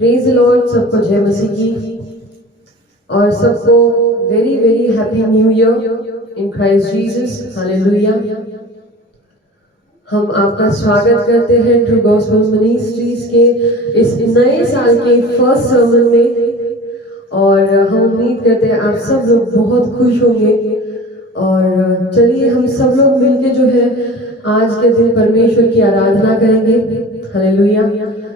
Praise the Lord, सबको जय मसीह की और सबको very very happy new year in Christ Jesus. Hallelujah. हम आपका स्वागत करते हैं ट्रू गॉस्पेल मिनिस्ट्रीज के इस नए साल के फर्स्ट सर्मन में और हम उम्मीद करते हैं आप सब लोग बहुत खुश होंगे। और चलिए हम सब लोग मिलके जो है आज के दिन परमेश्वर की आराधना करेंगे। हालेलुया।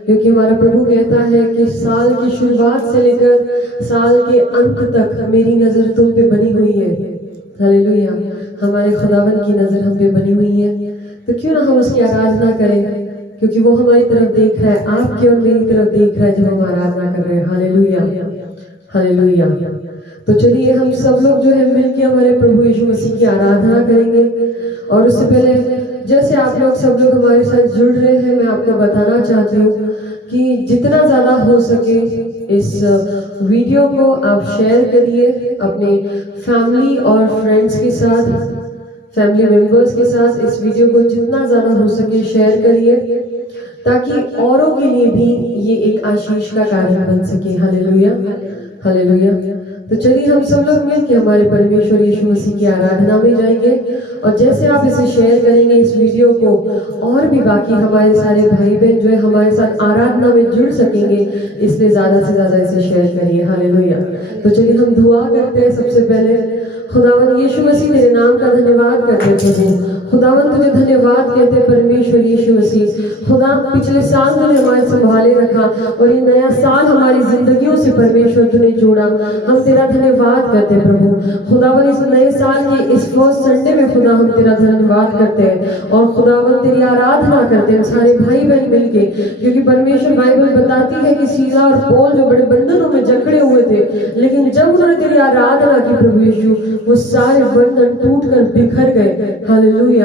क्योंकि हमारा प्रभु कहता है कि साल की शुरुआत से लेकर साल के अंत तक मेरी नजर तुम पे बनी हुई है। हालेलुया। हमारे खुदावन की नजर हम पे बनी हुई है, तो क्यों ना हम उसकी आराधना करें, क्योंकि वो हमारी तरफ देख रहा है, आपकी और मेरी तरफ देख रहा है जब हम आराधना कर रहे हैं। Hallelujah, hallelujah. तो चलिए हम सब लोग जो है मिलके हमारे प्रभु यीशु मसीह की आराधना करेंगे। और उससे पहले जैसे आप लोग सब लोग हमारे साथ जुड़ रहे हैं, मैं आपको बताना चाहती हूँ कि जितना ज्यादा हो सके इस वीडियो को आप शेयर करिए अपने फैमिली और फ्रेंड्स के साथ, फैमिली मेंबर्स के साथ इस वीडियो को जितना ज्यादा हो सके शेयर करिए, ताकि औरों के लिए भी ये एक आशीष का कारण बन सके। Hallelujah, hallelujah. तो चलिए हम सब लोग मिलकर हमारे परमेश्वर यीशु मसीह की आराधना में जाएंगे। और जैसे आप इसे शेयर करेंगे इस वीडियो को, और भी बाकी हमारे सारे भाई बहन जो है हमारे साथ आराधना में जुड़ सकेंगे, इसलिए ज्यादा से ज्यादा इसे शेयर करिए। हालेलुया। तो चलिए हम दुआ करते हैं। सबसे पहले खुदावन यीशु मसीह तेरे नाम का धन्यवाद करते हैं प्रभु। खुदावन तुझे धन्यवाद कहते हैं परमेश्वर यीशु मसीह। खुदा पिछले साल तूने हमारे संभाले रखा और ये नया साल हमारी जिंदगियों से परमेश्वर तूने जोड़ा। हम तेरा धन्यवाद करते हैं प्रभु। खुदावन इस नए साल के इस फर्स्ट संडे में खुदा हम तेरा धन्यवाद करते हैं और खुदावन तेरी आराधना करते हैं सारे भाई बहन मिलके, क्योंकि परमेश्वर बाइबल बताती है कि सीला और पौल जो बड़े बंधनों में जकड़े हुए थे, लेकिन जब उन्होंने तेरी आराधना की प्रभु यीशु, वो सारे बंधन टूट कर बिखर गए। हालेलुया।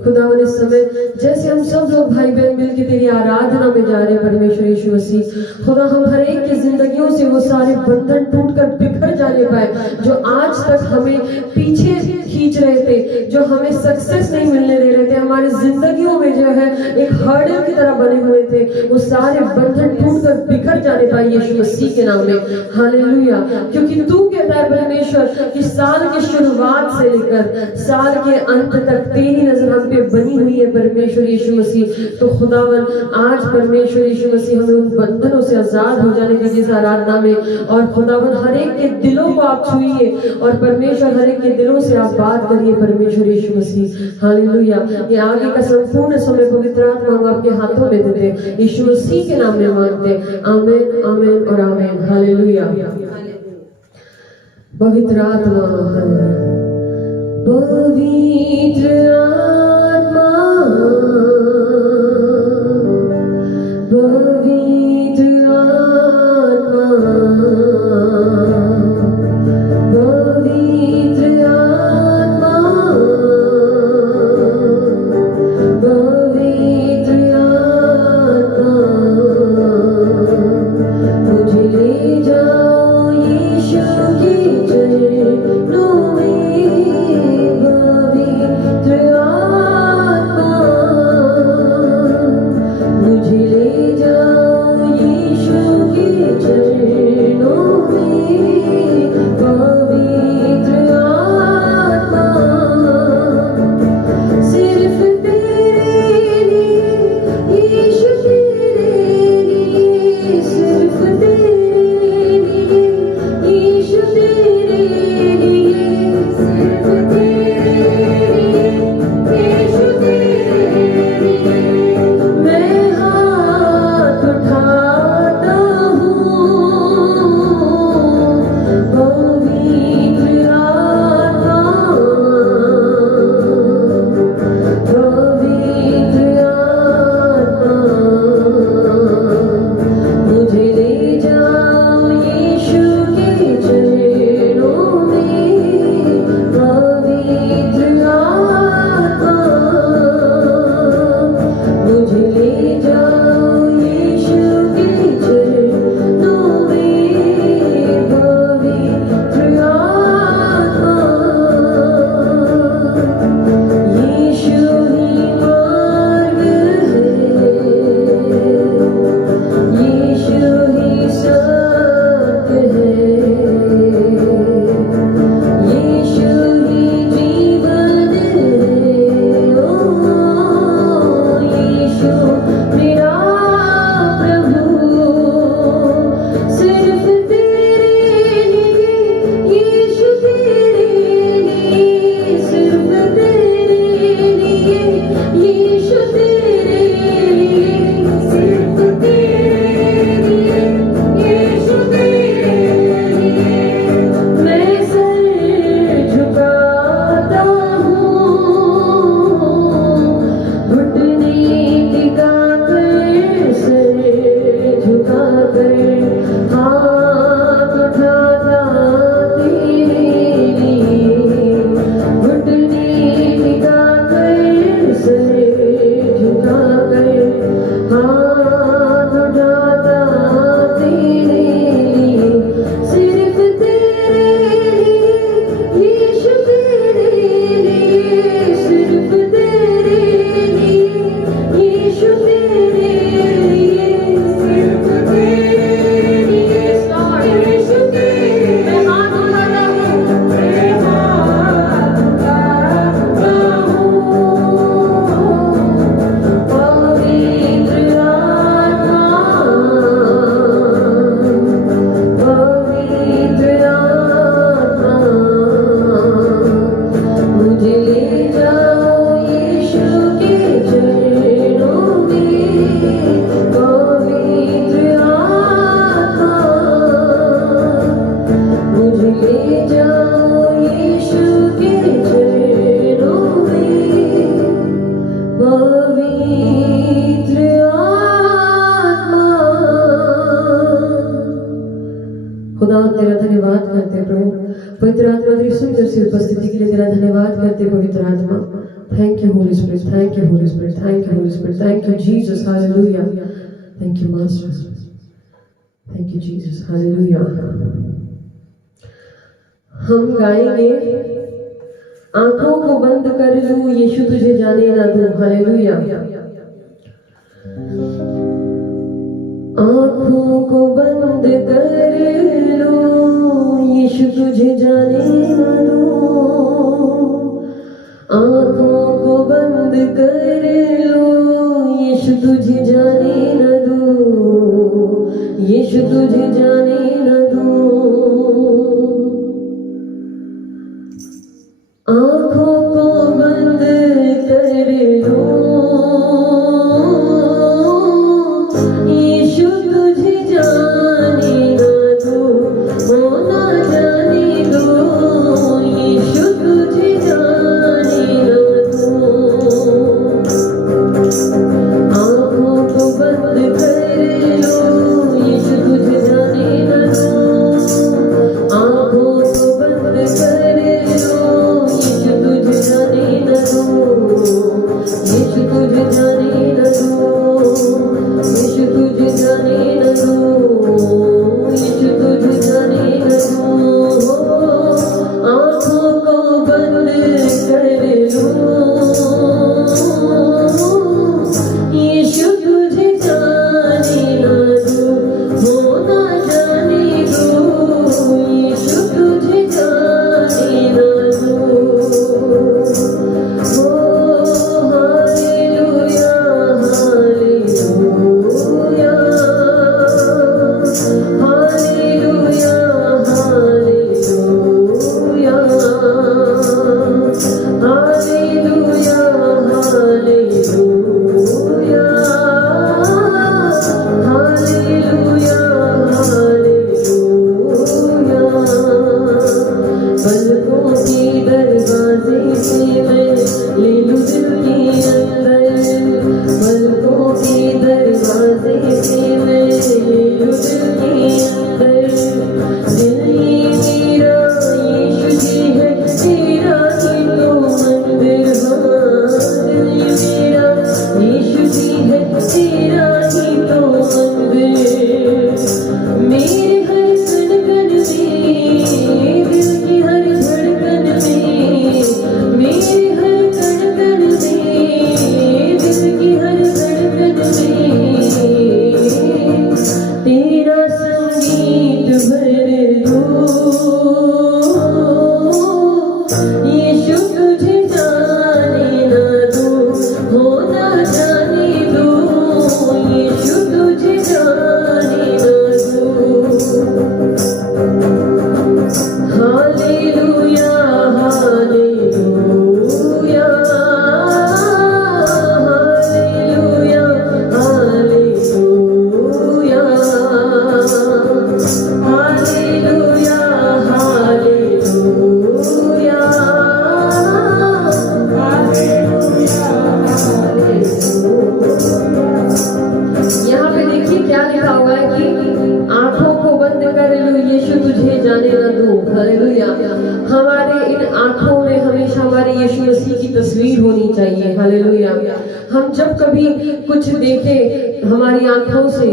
खुदावन इस समय जैसे हम सब लोग भाई बहन मिलके तेरी आराधना में जा रहे हैं परमेश्वर यीशु मसीह, खुदा हम हर एक की जिंदगियों से वो सारे बंधन टूट कर बिखर जाने पाए जो आज तक हमें पीछे खींच रहे थे, जो हमें सक्सेस नहीं मिलने दे रहे थे, हमारी जिंदगियों में जो है एक हर्डल की तरह बने हुए थे, वो सारे बंधन टूट कर बिखर जाने पाए यीशु मसीह के नाम में। हालेलुया। क्योंकि तू कहता है परमेश्वर कि साल की शुरुआत से लेकर साल के अंत तक तेरी नजर हम पे बनी हुई है परमेश्वर यीशु मसीह। तो खुदावन आज परमेश्वर यीशु मसीह हमें उन बंधनों से आजाद हो जाने दीजिए इस आराधना में। और खुदावन हर एक के दिलों को आप छुइए और परमेश्वर हर एक के दिलों से आप बात करिए परमेश्वर यीशु मसीह। हालेलुया। ये आगे का संपूर्ण समय पवित्र आत्मा हम आपके हाथों में देते यीशु मसीह के नाम में मांगते। आमीन, आमीन और आमीन। हालेलुया। पवित्र आत्मा, पवित्र आत्मा, पवित्र आत्मा, पवित्र आत्मा, पवित्र आत्मा, मुझे ले जाओ यीशु के चरणों में। पवित्र आत्मा, कर हाथ उठाता तेरे लिए घुटने टिका कर सर झुका कर हाथ उठाता तेरे लिए सिर्फ तेरे लिए यीशु तेरे लिए सिर्फ तेरे लिए यीशु तेरे लिए सिर्फ तेरे लिए यीशु तेरे मैं हाथ उठाता हूँ मैं हाथ उठाता हूँ पवित्र आत्मा पवित्र आत्मा मुझे ले जाओ यीशु के चरणों में पवित्र आत्मा मुझे ले जाओ यीशु के चरणों में पवित्र आत्मा खुदा तेरा धन्यवाद करते हैं प्रभु पवित्र आत्मा तेरी सुंदर सी उपस्थिति के लिए तेरा धन्यवाद करते हैं पवित्र आत्मा thank you Holi spirit thank you Holi spirit thank you Holi spirit thank you Jesus hallelujah thank you master thank you Jesus hallelujah हम गाएंगे आंखों को बंद कर लूं यीशु तुझे जाने ना दूं हालेलुया आंखों को बंद कर लूं यीशु तुझे जाने ना दूं आंखों को बंद कर लूं यीशु तुझे जाने ना दूं यीशु तुझे जाने ना दूं आंखों को बंद कर लूं यीशु तुझे जाने ना दूं हो ना जाने दूं यीशु तुझे जाने ना दूं आंखों को बंद कर लूं यीशु तुझे जाने चाहिए। हालेलुया। हम जब कभी कुछ देखें हमारी आंखों से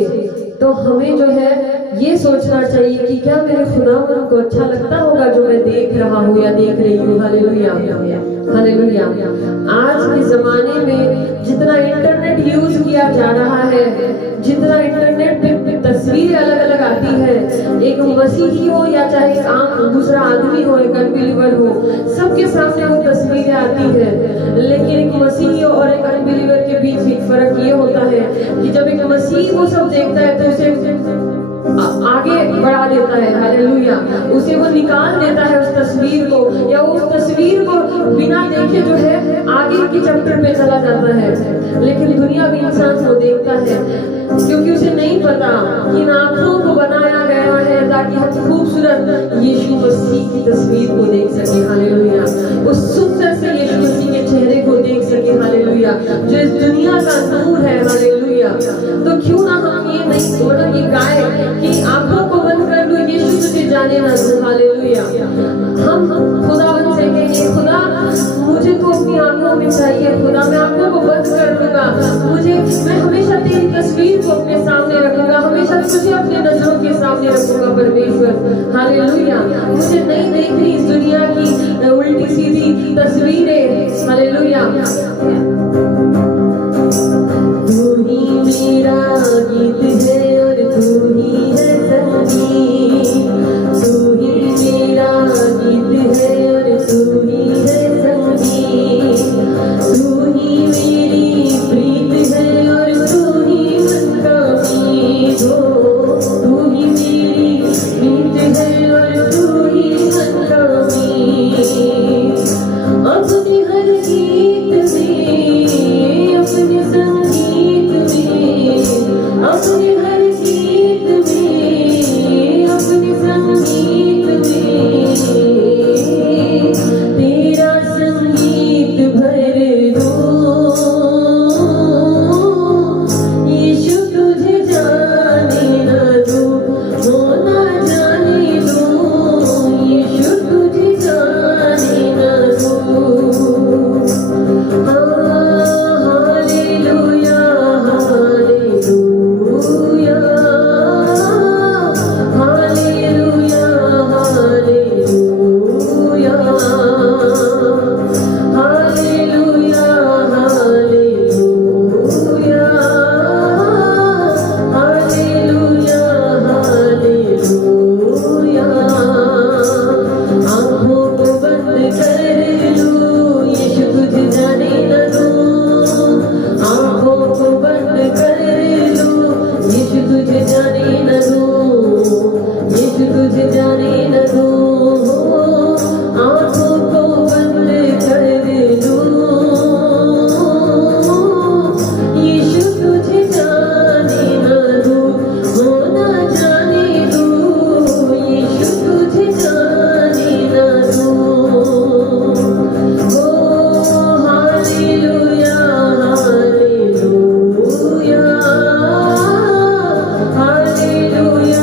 तो हमें जो है ये सोचना चाहिए कि क्या मेरे खुदावन को अच्छा लगता होगा जो मैं देख रहा हूँ या देख रही हूँ। Hallelujah, hallelujah. आज के जमाने में जितना इंटरनेट यूज किया जा रहा है, जितना इंटरनेट पे तस्वीरें अलग अलग आती है, एक मसीही हो या चाहे एक आम दूसरा आदमी हो, एक अनबिलीवर हो, सबके सामने वो तस्वीरें आती है। लेकिन एक मसीही और एक अनबिलीवर के बीच एक फर्क ये होता है कि जब एक मसीही वो सब देखता है तो उसे आगे बढ़ा देता है। हालेलुया। उसे वो निकाल देता है उस तस्वीर को, या उस तस्वीर को बिना देखे जो है आगे के चैप्टर पे चला जाता है। लेकिन दुनिया भी इंसान को देखता है क्योंकि उसे नहीं पता कि इन आंखों को बनाया गया है ताकि हम खूबसूरत यीशु मसीह की तस्वीर को देख सके। हालेलुया। उस सुंदर से यीशु मसीह के चेहरे को देख सके। हालेलुया। जो इस दुनिया का नूर है। हालेलुया। तो क्यों ना हम ये नहीं मतलब ये गाए कि आंखों को बंद कर लो, यीशु तुझे जाने ना दो। हालेलुया। हम खुदावन से कहेंगे, खुदा मुझे तो अपनी आंखों में चाहिए, खुदा मैं आंखों को बंद कर दूंगा, मैं हमेशा तेरी तस्वीर को अपने सामने रखूंगा, हमेशा तुझे अपने नजरों के सामने रखूंगा परमेश्वर। हालेलुया। मुझे नहीं देखनी इस दुनिया की उल्टी सीधी तस्वीरें। हालेलुया। तू ही मेरा गीत है और तू ही है संगीत, तू ही मेरा गीत है और तू ही है संगीत, तू ही मेरी प्रीत है और तू ही मन का मीत हो, तू ही मेरी प्रीत है और तू ही मन का मीत। अपने हर गीत में, अपने संगीत में, अपने हर गीत में, अपने संगीत में तेरा संगीत भर दो, यीशु तुझे जाने ना दो, होना जाने दो, यीशु तुझे जाने ना दो। Hallelujah, hallelujah, hallelujah, hallelujah, hallelujah, hallelujah, hallelujah, hallelujah. आँखों को बंद कर लो, यीशु तुझे जाने न दो, आँखों को बंद कर लो, यीशु तुझे जाने न दो, यीशु तुझे जाने न दो, आँखों को बंद कर लो, यीशु तुझे जाने न दो, होना जाने दो, यीशु तुझे जाने न दो। ओ हालेलुया, हालेलुया, हालेलुया,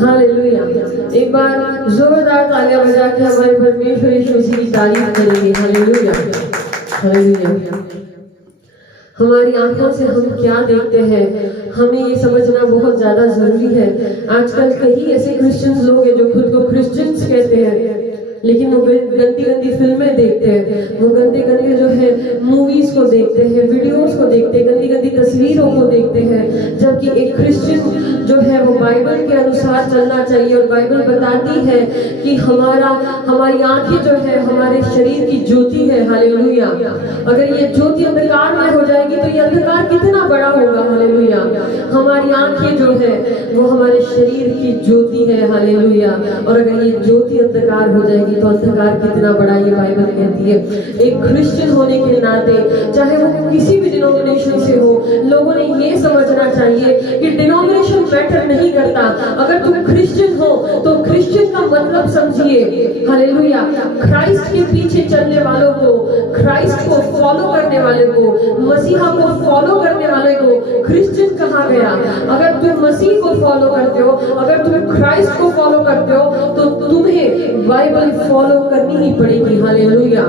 हालेलुया। एक बार जोरदार तालियां बजा के हमारे परमेश्वर यीशु मसीह की तारीफ करेंगे। Hallelujah, hallelujah. हमारी आंखों से हम क्या देखते हैं हमें ये समझना बहुत ज्यादा जरूरी है। आजकल कई ऐसे क्रिश्चियंस लोग हैं जो खुद को क्रिश्चियंस कहते हैं, लेकिन वो गंदी गंदी फिल्में देखते हैं, वो गंदे गंदे जो है मूवीज को देखते हैं, वीडियोस को देखते हैं, गंदी गंदी तस्वीरों को देखते हैं। जबकि एक क्रिश्चियन जो है वो बाइबल के अनुसार चलना चाहिए। और बाइबल बताती है कि हमारी आंखें जो है हमारे शरीर की ज्योति है। हालेलुया। अगर ये ज्योति अंधकार में हो जाएगी तो ये अंधकार कितना बड़ा होगा। हालेलुया। हमारी आंखें जो है वो हमारे शरीर की ज्योति है। हालेलुया। और अगर ये ज्योति अंधकार हो जाएगी तो अंधकार कितना बड़ा, ये बाइबल कहती है। एक क्रिश्चियन होने के नाते, चाहे वो किसी भी डिनोमिनेशन से हो, लोगों ने ये समझना चाहिए कि डिनोमिनेशन मैटर नहीं करता। अगर तुम क्रिश्चियन हो तो क्रिश्चियन का मतलब समझिए। हालेलुया। क्राइस्ट के पीछे चलने वालों को, क्राइस्ट को फॉलो करने वाले को, मसीहा को फॉलो करने वाले को क्रिश्चियन कहा गया। अगर तुम मसीह को फॉलो करते हो, अगर तुम क्राइस्ट को फॉलो करते हो तो तुम्हें बाइबल फॉलो करनी ही पड़ेगी। हालेलुया।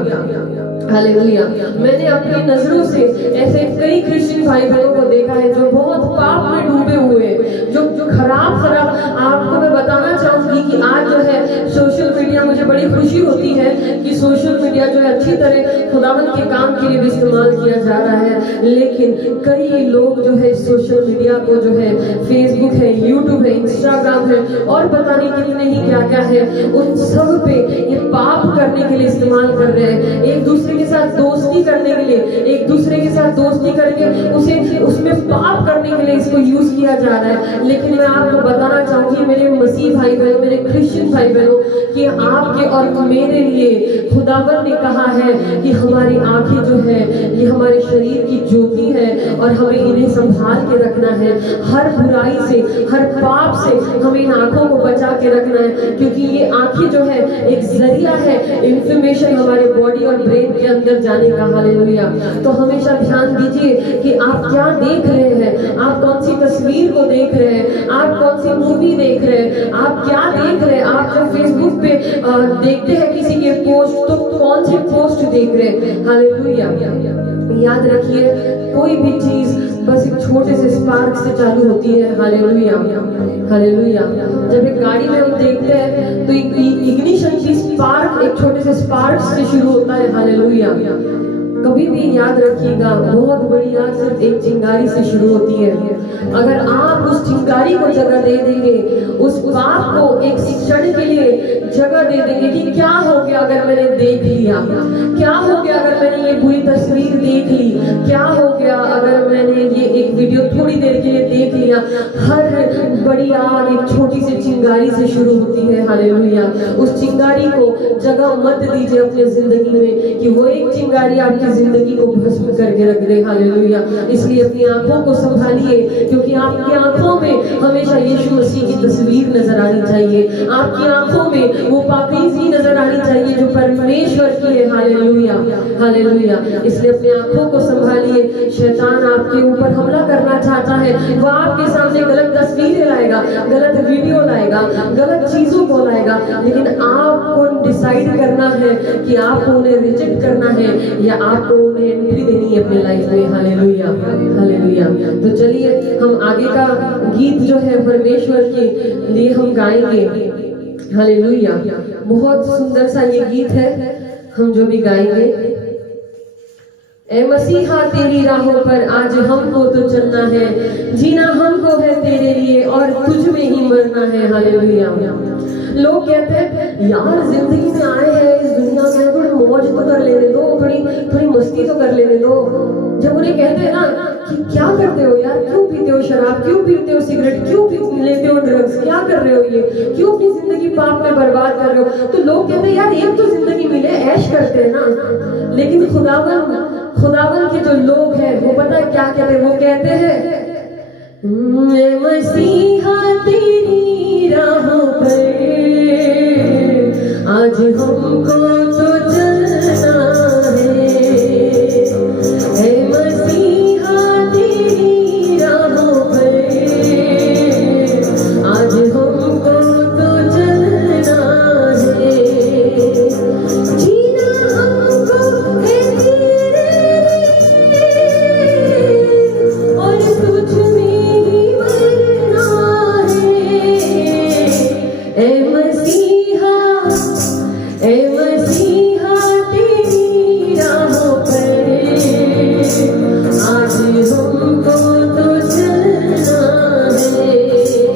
हालेलुया। मैंने अपनी नजरों से ऐसे कई क्रिश्चियन भाई बहनों को देखा है जो बहुत पाप में डूबे हुए, जो खराब आपको मैं बताना चाहूंगी कि आज जो है सोशल मीडिया, मुझे बड़ी खुशी होती है कि सोशल मीडिया जो है अच्छी तरह खुदावंद के काम के लिए भी इस्तेमाल किया जा रहा है। लेकिन कई लोग जो है सोशल मीडिया को जो है, फेसबुक है, यूट्यूब है, इंस्टाग्राम है और पता नहीं कितने ही क्या क्या है, उन सब पे ये पाप करने के लिए इस्तेमाल कर रहे हैं। एक दूसरे के साथ दोस्ती करने के लिए, एक दूसरे के साथ दोस्ती करके उसमें पाप करने के लिए इसको यूज किया जा रहा है। लेकिन मैं आपको बताना चाहूंगी मेरे मसीह भाई बहनों, मेरे क्रिश्चियन भाई बहनों, कि आपके और मेरे लिए खुदावंद ने कहा है कि हमारी आंखें जो है ये हमारे शरीर की ज्योति है और हमें इन्हें संभाल के रखना है। हर बुराई से, हर पाप से हमें इन आंखों को बचा के रखना है, क्योंकि ये आंखें जो है एक जरिया है इंफॉर्मेशन हमारे बॉडी और ब्रेन के अंदर जाने का। हालेलुया। तो हमेशा ध्यान दीजिए कि आप क्या देख रहे हैं, आप कौन सी तस्वीर को देख रहे हैं, आप कौन सी मूवी देख रहे हैं, आप क्या देख रहे हैं। आप जब फेसबुक पे देखते हैं किसी के पोस्ट, तो कौन से पोस्ट देख रहे हैं। हालेलुया। याद रखिए, कोई भी चीज बस एक छोटे से स्पार्क से चालू होती है। हालेलुया। हालेलुया। जब एक गाड़ी में हम देखते हैं तो इग्निशन की स्पार्क एक छोटे से स्पार्क से शुरू होता है। हालेलुया। कभी भी याद रखिएगा, बहुत बड़ी आग सिर्फ एक चिंगारी से शुरू होती है। अगर आप उस चिंगारी को जगह दे देंगे, उस पाप को एक क्षण के लिए जगह दे देंगे कि क्या हो गया अगर मैंने देख लिया, क्या हो गया अगर मैंने ये बुरी तस्वीर देख ली, क्या हो गया अगर मैंने ये एक वीडियो थोड़ी देर के लिए देख लिया। हर बड़ी आग एक छोटी सी चिंगारी से शुरू होती है। हालेलुया। उस चिंगारी को जगह मत दीजिए अपने जिंदगी में कि वो एक चिंगारी आपकी जिंदगी को भस्म करके रख दे। हालेलुया। इसलिए अपनी आंखों को संभालिए, क्योंकि आपकी आंखों में हमेशा यीशु मसीह की तस्वीर नजर आनी चाहिए। आपकी आंखों में वो पाकीज़गी नजर आनी चाहिए जो परमेश्वर की है। हालेलुया। हालेलुया। इसलिए अपनी आंखों को संभालिए। शैतान आपके ऊपर हमला करना चाहता है, वो आपके सामने गलत तस्वीरें लाएगा, गलत वीडियो लाएगा, गलत चीजों को लाएगा, लेकिन आपको डिसाइड करना है कि आपको उन्हें रिजेक्ट करना है या आपको उन्हें एंट्री देनी है अपनी लाइफ में। हालेलुया। हालेलुया। तो चलिए हम आगे का गीत जो है परमेश्वर के लिए हम गाएंगे। हालेलुया। बहुत सुंदर सा ये गीत है, हम जो भी गाएंगे। ए मसीहा तेरी राहों पर आज हमको तो चलना है, जीना हमको है तेरे लिए और तुझ में ही मरना है। हालेलुया। लोग कहते हैं यार जिंदगी में आए हैं इस दुनिया में, थोड़ी मौज तो कर लेने दो, थोड़ी मस्ती तो कर लेने दो। जब उन्हें कहते हैं ना कि क्या करते हो यार, क्यों पीते हो शराब, क्यों पीते हो सिगरेट, क्यों लेते हो ड्रग्स, क्या कर रहे हो, ये क्यों अपनी जिंदगी पाप में बर्बाद कर रहे हो, तो लोग कहते हैं यार एक तो जिंदगी मिले, ऐश करते हैं ना। लेकिन खुदावन के जो लोग हैं वो पता है क्या कहते हैं, वो कहते हैं मसीहा तेरी राहों पर आज हमको तो चलना है। मसीहा तेरी राहों पर आज हमको तो चलना है। जीना हमको है और तुझ में ही मरना है। मसीहा तेरी राहों पर आज हमको तो चलना है।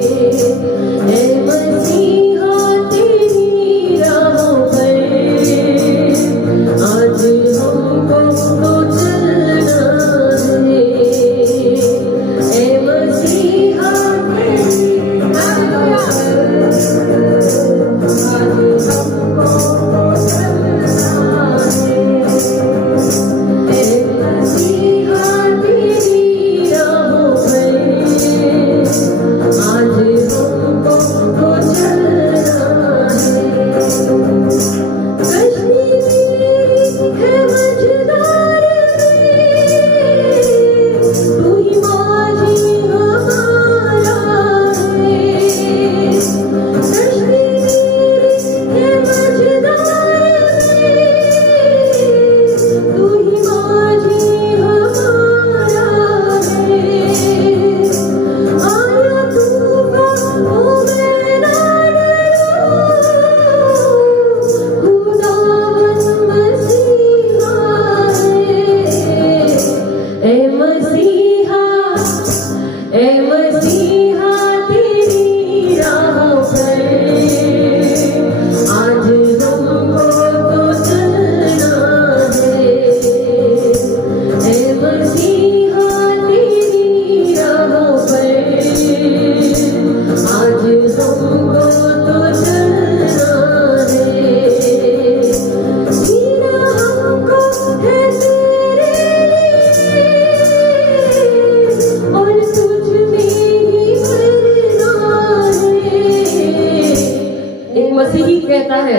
मसीही कहता है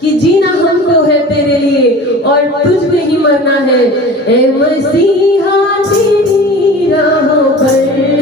कि जीना हमको है तेरे लिए और तुझ में ही मरना है। ए मसीहा तेरी राहों पर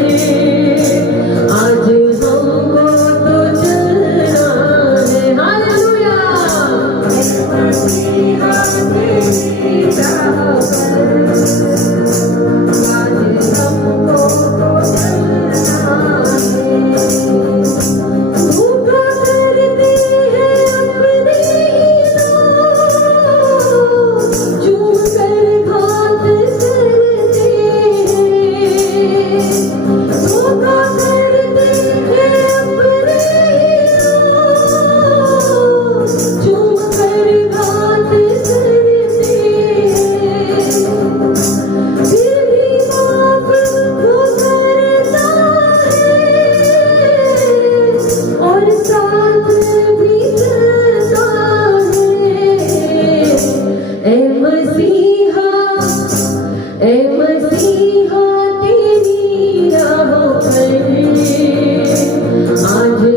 आज हमको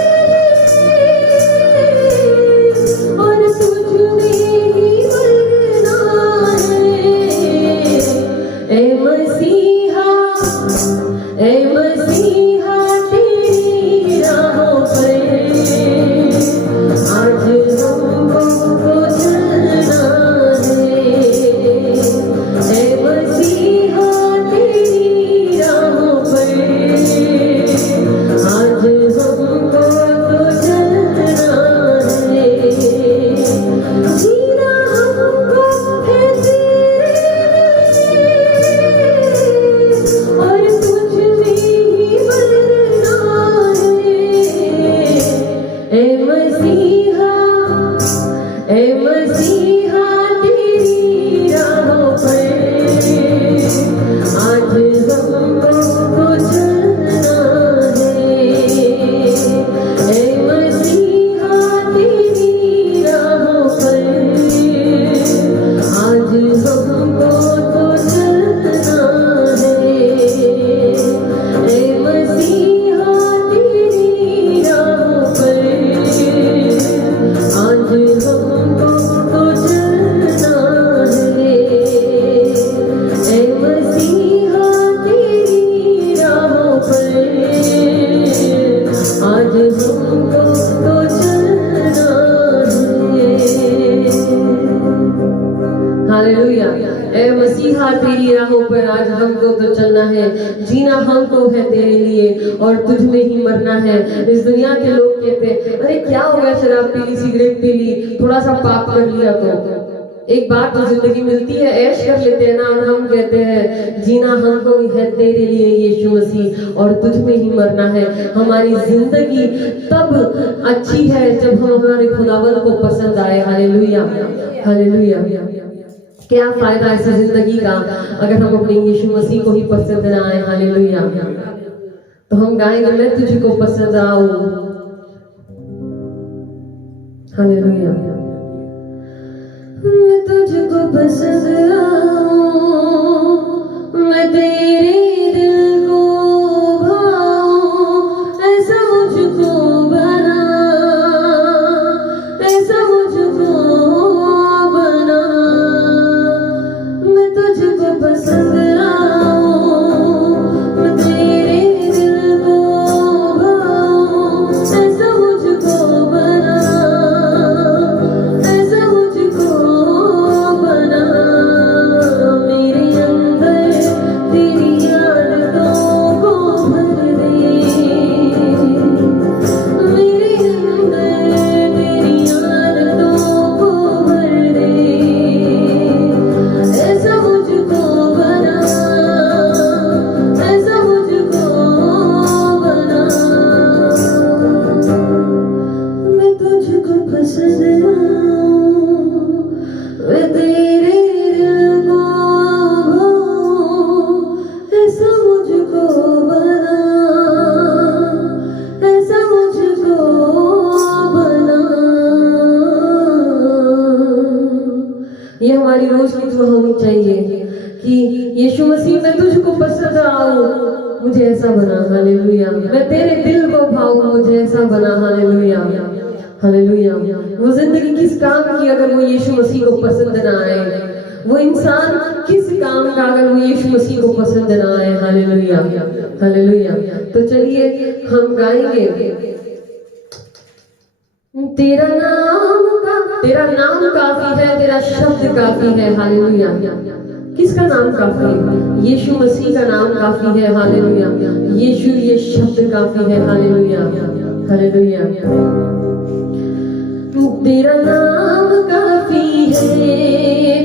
तो चलना है। हालेलुया। ए मसीहा तेरी राहों पर आज हमको तो चलना है। मसीहा तेरी राहों पर आज हमको तो चलना है, जीना हमको है तेरे लिए और तुझ में ही मरना है। इस दुनिया के लोग कहते हैं अरे क्या हो गया, शराब पी ली, सिगरेट पी ली, थोड़ा सा पाप कर लिया तो एक बार तो जिंदगी मिलती है, ऐश कर लेते हैं ना। और हम कहते हैं जीना हमको ही है तेरे लिए यीशु मसीह और तुझ में ही मरना है। हमारी जिंदगी तब अच्छी है जब हम हमारे खुदावंद को पसंद आए। Hallelujah hallelujah. क्या फायदा ऐसी जिंदगी का अगर हम अपने यीशु मसीह को ही पसंद ना आए। हालेलुया। तो हम गाएंगे मैं तुझको पसंद आऊं। हालेलुया। मैं तुझको पसंद आऊं, मैं तेरे दिल को भाऊं, ऐसा मुझको बना, ऐसा मुझको बना। मैं तुझको पसंद आऊं, मैं तेरे दिल को भाऊं, ऐसा मुझको बना, ऐसा मुझको बना। मेरे अंदर तेरी आदतों को भर दे, मेरे अंदर तेरी आदतों को भर दे, ऐसा मुझको बना, ऐसा मुझको बना। मैं तुझको पसंद आऊं, मैं तेरे दिल को भाऊं, ऐसा मुझको बना, भाऊं मुझे ऐसा बना, हालेलुया। मैं तेरे दिल को भाऊं मुझे ऐसा बना, हालेलुया हालेलुया। वो जिंदगी किस काम की अगर वो यीशु मसीह को पसंद ना आए, वो इंसान किस काम का अगर वो यीशु मसीह को पसंद ना आए, हालेलुया हालेलुया। तो चलिए हम गाएंगे तेरा नाम काफी है, तेरा शब्द काफी है, हालेलुया। किसका नाम काफी है? यीशु मसीह का नाम काफी है, हालेलुया। यीशु ये शब्द काफी है, हालेलुया हालेलुया। तेरा नाम काफी है,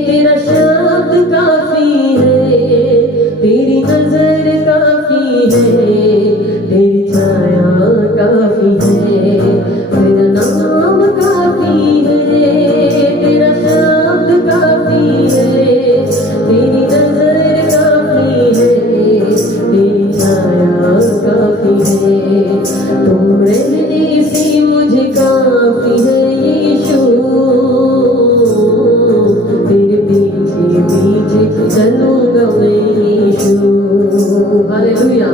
तेरा शब्द काफी है, तेरी नजर काफी है, तेरी छाया काफी है। तेरा नाम काफी है, तेरा शब्द काफी है, तेरी नजर काफी है, तेरी छाया काफी है। तुम रहने से मुझे काफी है यीशु, तेरे पीछे पीछे चलूंगा मैं यीशु, हालेलुया।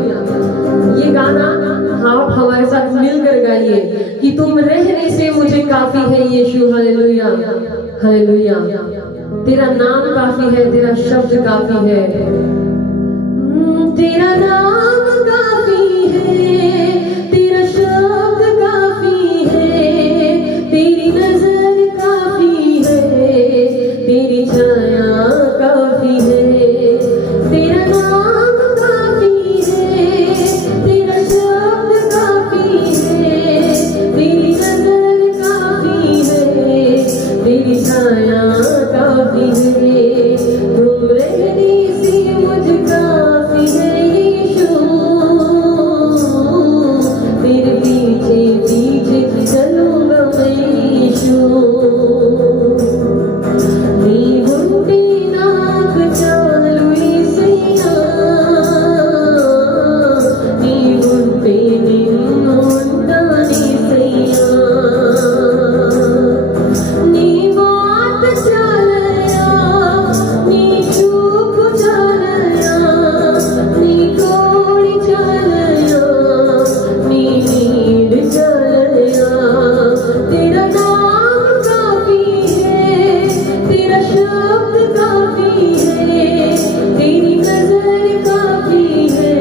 ये गाना आप हमारे साथ मिलकर गाइए कि तुम रहने से मुझे काफी है यीशु, हालेलुया हालेलुया। तेरा नाम काफी है, तेरा शब्द काफी है। तेरा नाम काफी है, तेरा शब्द काफी है, तेरी नजर काफी है, तेरी छाया काफी है। तेरा नाम काफी है, तेरा शब्द काफी है, तेरी नजर काफी है, तेरी छाया काफी है। तुम रहने से मुझे काफी है यीशु, तेरे पीछे पीछे चलूंगा मैं यीशु। नी गुंडी नाक चालू ईसैया, नी गुंडे निन्नु उंटानी सैया, नी मात चालया, नी चूप चालया, नी कोड़ी चालया, नी नींद चालया। तेरा नाम काफी है, तेरा शब्द काफी है, तेरी नजर काफी है,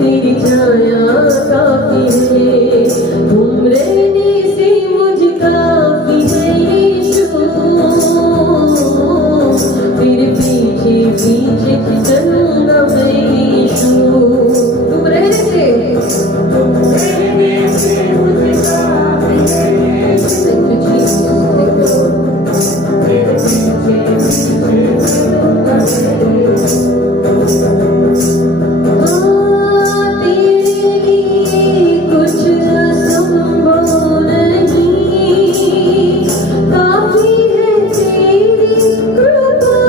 तेरी छाया काफी है। तुम रहने से मुझे काफी है यीशु, तेरे पीछे पीछे चलूंगा मैं यीशु। तुम रहने से मुझे काफी है यीशु। Thank you, Jesus. Thank you, Lord. तेरे पीछे पीछे चलूंगा मैं यीशु। तेरे लिए कुछ असंभव नहीं, काफी है तेरी कृपा,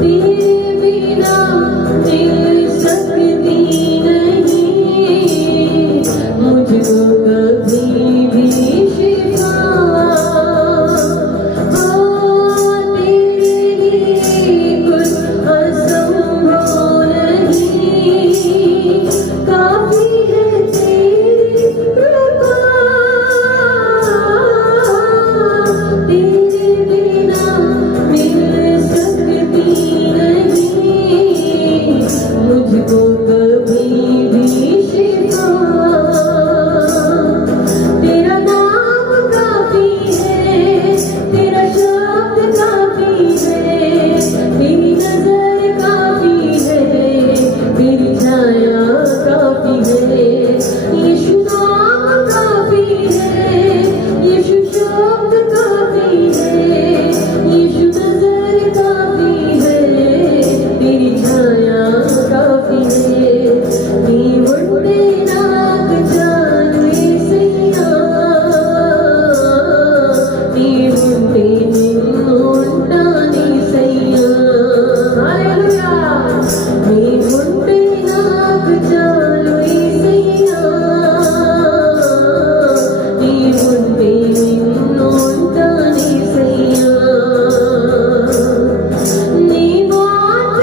तेरे बिना मिल सकती नहीं मुझको कभी भी शिफा। तेरे लिए कुछ असंभव नहीं, काफी है तेरी कृपा, तेरे बिना मिल सकती नहीं मुझको कभी भी शिफा। तेरा नाम काफी है, तेरा शब्द काफी है, तेरी नजर काफी है, तेरी छाया काफी है। यीशु नाम काफी है, यीशु शब्द काफी है, यीशु नजर काफी है, तेरी छाया काफी है। नी मुंडे नाक चालू ईसैया, नी मुंडे निन्नु उंटानी सैया, हालेलुया। नी मुंडे नाक चालू ईसैया, नी मुंडे निन्नु उंटानी सैया, नी बात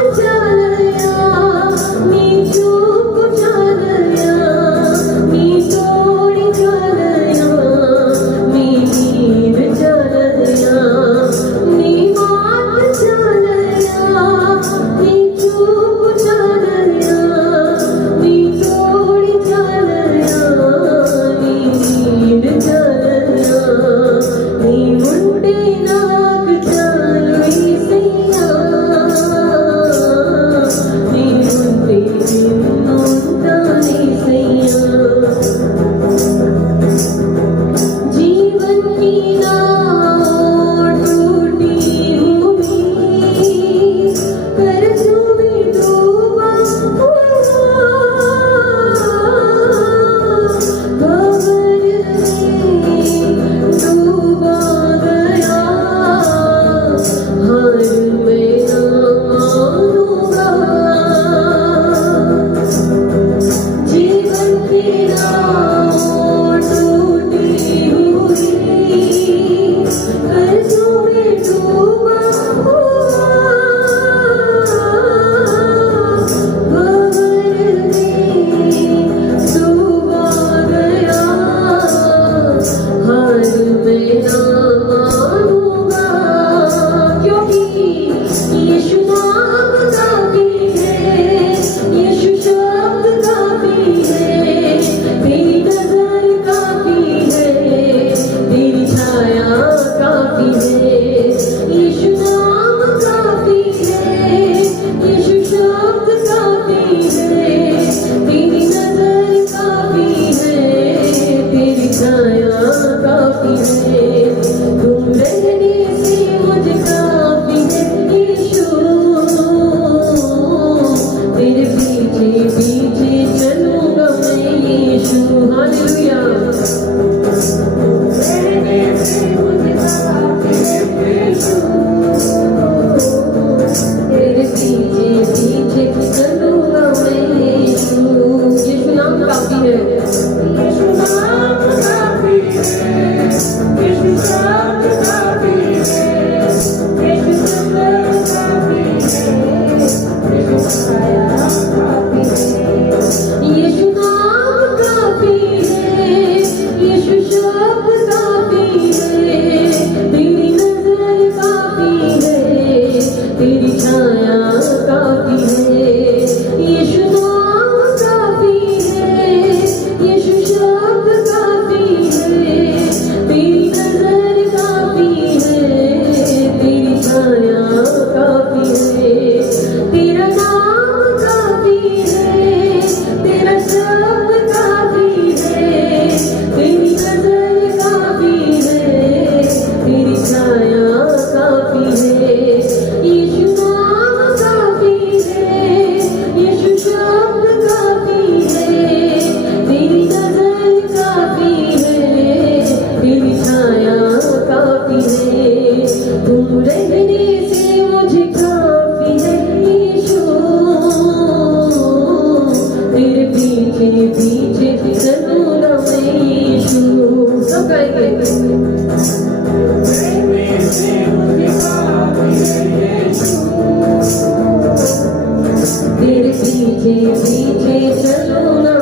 पीछे पीछे चलो ना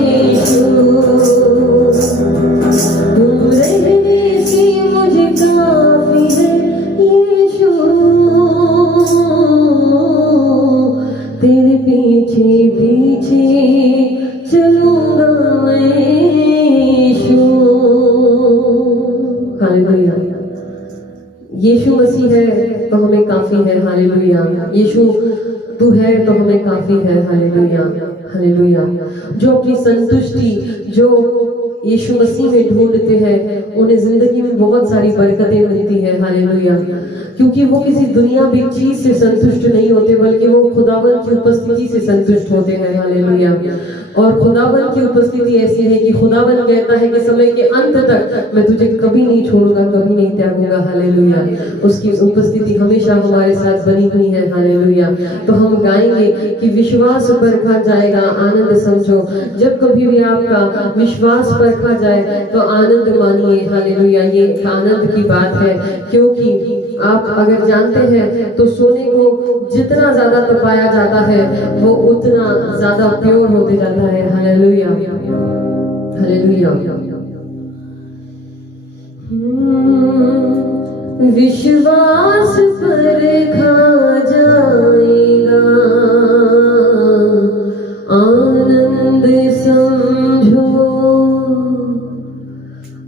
यीशु, तुम रहने से मुझे काफी है यीशु, तेरे पीछे पीछे चलूंगा मैं यीशु। हालेलुया। यीशु मसीह है तो हमें काफी है। हालेलुया। यीशु तू है तो हमें काफी है। हालेलुया। हालेलुया। जो अपनी संतुष्टि जो यीशु मसीह में ढूंढते हैं उन्हें जिंदगी में बहुत सारी बरकतें मिलती है। हालेलुया। क्योंकि वो किसी दुनियावी चीज से संतुष्ट नहीं होते बल्कि वो खुदावन की उपस्थिति से संतुष्ट होते हैं। हालेलुया। और खुदावन की उपस्थिति ऐसी है कि खुदावन कहता है कि समय के अंत तक मैं तुझे कभी नहीं छोड़ूंगा, कभी नहीं त्यागूंगा। हालेलुया। उसकी उपस्थिति हमेशा हमारे साथ बनी हुई है। हालेलुया। तो हम गाएंगे कि विश्वास परखा जाएगा आनंद समझो। जब कभी भी आपका विश्वास परखा जाए तो आनंद मानिए। हालेलुया। ये आनंद की बात है, क्योंकि आप अगर जानते हैं तो सोने को जितना ज्यादा तपाया जाता है वो उतना ज्यादा प्योर होते जाता है। हालेलुया। हालेलुया। विश्वास परखा जाएगा आनंद समझो।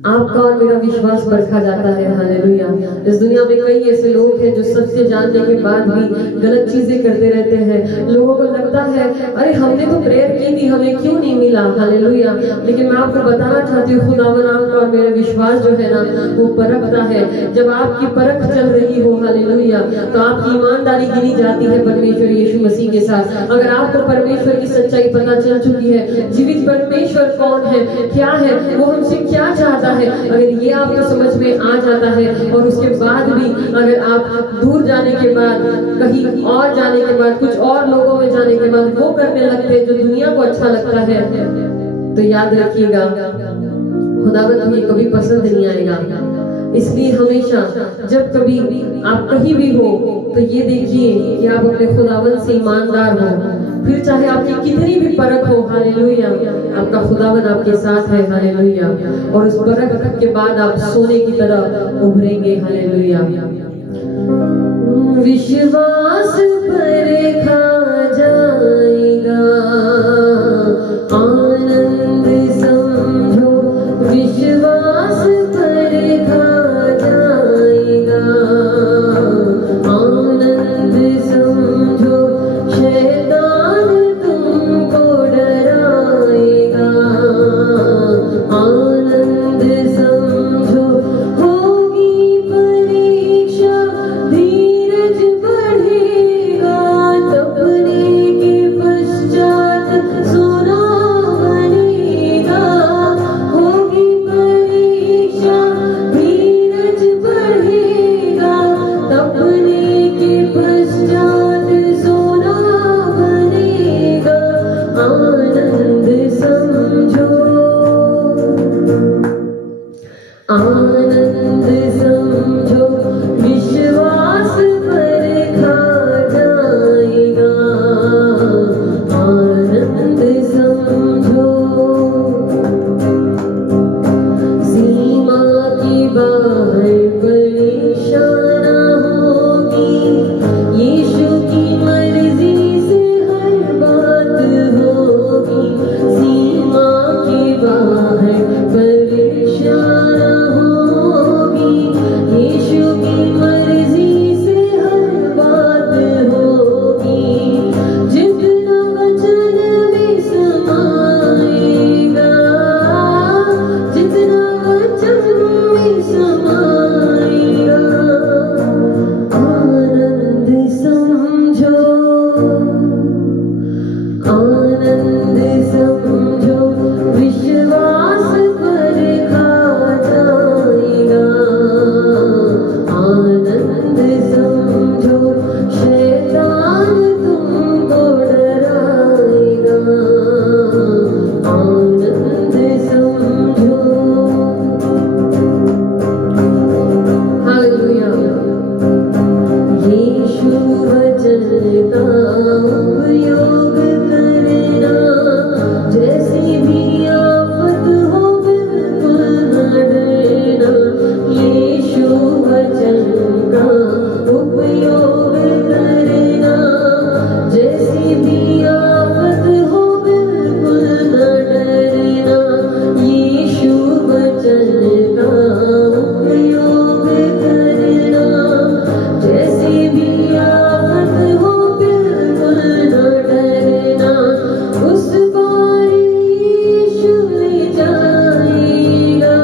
आपका और मेरा विश्वास परखा जाता है। हालेलुया। इस दुनिया में कई ऐसे लोग हैं जो सत्य जानने के बाद भी गलत चीजें करते रहते हैं। लोगों को लगता है अरे हमने तो प्रेयर की थी, हमें क्यों नहीं मिला। हालेलुया। लेकिन मैं आपको बताना चाहती हूँ खुदावन आपका और मेरा विश्वास जो है ना वो परखता है। जब आपकी परख चल रही हो हालेलुया तो आपकी ईमानदारी गिनी जाती है परमेश्वर यीशु मसीह के साथ। अगर आपको परमेश्वर की सच्चाई पता चल चुकी है, जीवित परमेश्वर कौन है, क्या है, वो हमसे क्या चाहता है, अगर ये आपको समझ में आ जाता है और उसके बाद भी अगर आप दूर जाने के बाद, कहीं और जाने के बाद, कुछ और लोगों में जाने के बाद वो करने लगते हैं जो दुनिया को अच्छा लगता है, तो याद रखिएगा खुदावंद को ये कभी पसंद नहीं आएगा। इसलिए हमेशा जब कभी आप कहीं भी हो तो ये देखिए कि आप अपने खुदावंद से ईमानदार हो। फिर चाहे आपकी कितनी भी परख हो, हालेलुया, आपका खुदावंद आपके साथ है। हालेलुया। और उस परख के बाद आप सोने की तरह उभरेंगे। हालेलुया। विश्वास परखा जाएगा आनंद समझो। विश्वास परखा जाएगा आनंद समझो। शैतान तुमको डराएगा आनंद समझो। होगी परीक्षा धीरज बढ़ेगा, तपने के पश्चात सोना बनेगा। होगी परीक्षा धीरज बढ़ेगा, तपने के पश्चात सोना बनेगा। आनंद समझो आनंद समझो। विश्वास परखा जाएगा आनंद समझो। सीमा की बाहर परीक्षा न होगी, यीशु की मर्जी से हर बात होगी। सीमा की बाहर परीक्षा न होगी, यीशु की मर्जी से हर बात होगी। जितना वचन में समाएगा, जितना वचन में समाएगा। आनंद समझो आनंद समझो। विश्वास परखा जाएगा आनंद समझो। शैतान तुमको डराएगा आनंद समझो। हालेलुया। यीशु वचन का भी आफत हो बिल्कुल न डरना, यीशु वचन का उपयोग करना। जैसी भी आफत हो बिल्कुल न डरना, उस पार यीशु ले जाएगा,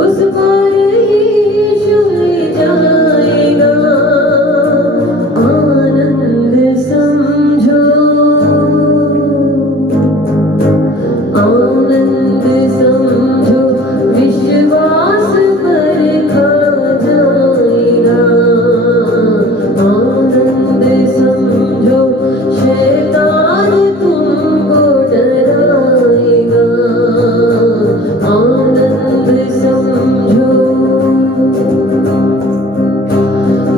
उस पार यीशु ले जाएगा। आनंद समझो, आनंद समझो, विश्वास पर खा जाएगा। आनंद समझो, शैतान तुमको डराएगा। आनंद समझो,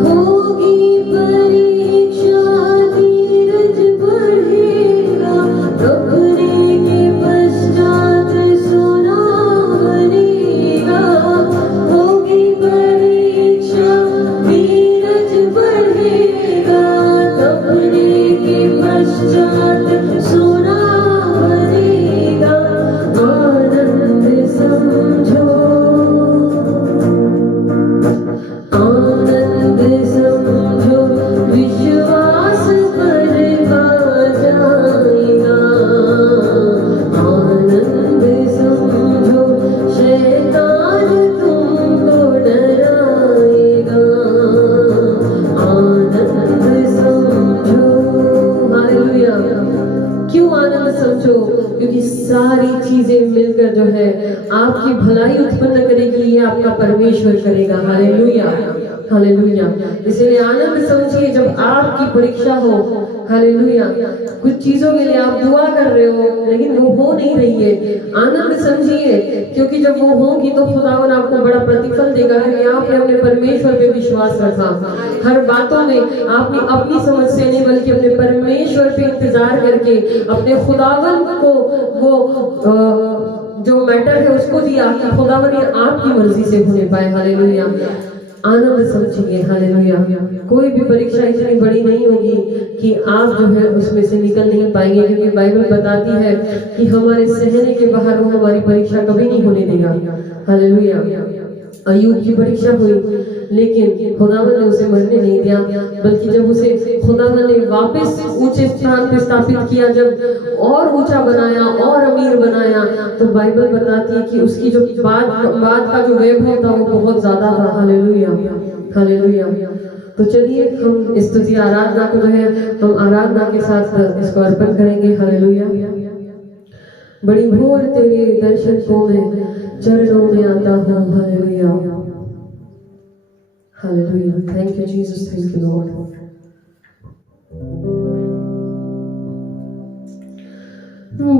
होगी परीक्षा धीरज बढ़ेगा, घबरे के पश्चात सोना बनेगा। होगी परीक्षा धीरज बढ़ेगा, घबरे के पश्चात सोना बनेगा। आनंद समझो, आनंद समझो, विश्वास पर खा जाएगा। आनंद समझो, शैतान तुमको डराएगा। आनंद समझो, हालेलुया। क्यों आनंद समझो? क्योंकि सारी चीजें मिलकर जो है आपकी भलाई उत्पन्न करेगी, ये आपका परमेश्वर करेगा। Hallelujah, hallelujah. इसलिए आनंद समझिए जब आपकी परीक्षा हो। हालेलुया। कुछ चीजों के लिए आप दुआ कर रहे हो लेकिन वो हो नहीं रही है, आनंद समझिए, क्योंकि जब वो होगी तो खुदावन आपको बड़ा प्रतिफल देगा, क्योंकि आपने अपने परमेश्वर पे विश्वास रखा। हर बातों में आपने अपनी समझ से नहीं बल्कि अपने परमेश्वर पे इंतजार करके अपने खुदावन को वो जो मैटर है उसको दिया कि खुदावन ये आपकी मर्जी से होने पाए। हालेलुया। आनंद समझिए। हालेलुया। कोई भी परीक्षा इतनी बड़ी नहीं होगी कि आप जो है उसमें से निकल नहीं पाएंगे, क्योंकि बाइबल बताती है कि हमारे सहने के बाहर वो हमारी परीक्षा कभी नहीं होने देगा। हालेलुया। अय्यूब की परीक्षा हुई लेकिन खुदावन ने उसे मरने नहीं दिया, बल्कि जब उसे खुदावन ने वापस ऊंचे स्थान पर स्थापित किया, जब और ऊंचा बनाया और अमीर बनाया, तो बाइबल बताती है कि उसकी जो बाद का जो वैभव था वो बहुत ज्यादा था। Hallelujah, hallelujah. तो चलिए हम स्तुति आराधना को जो है हम आराधना के साथ इसको अर्पण करेंगे। हालेलुया। बड़ी भोर तेरे दर्शन को मैं चरणों में आता हूँ। Hallelujah, hallelujah. Thank you Jesus, thank you Lord.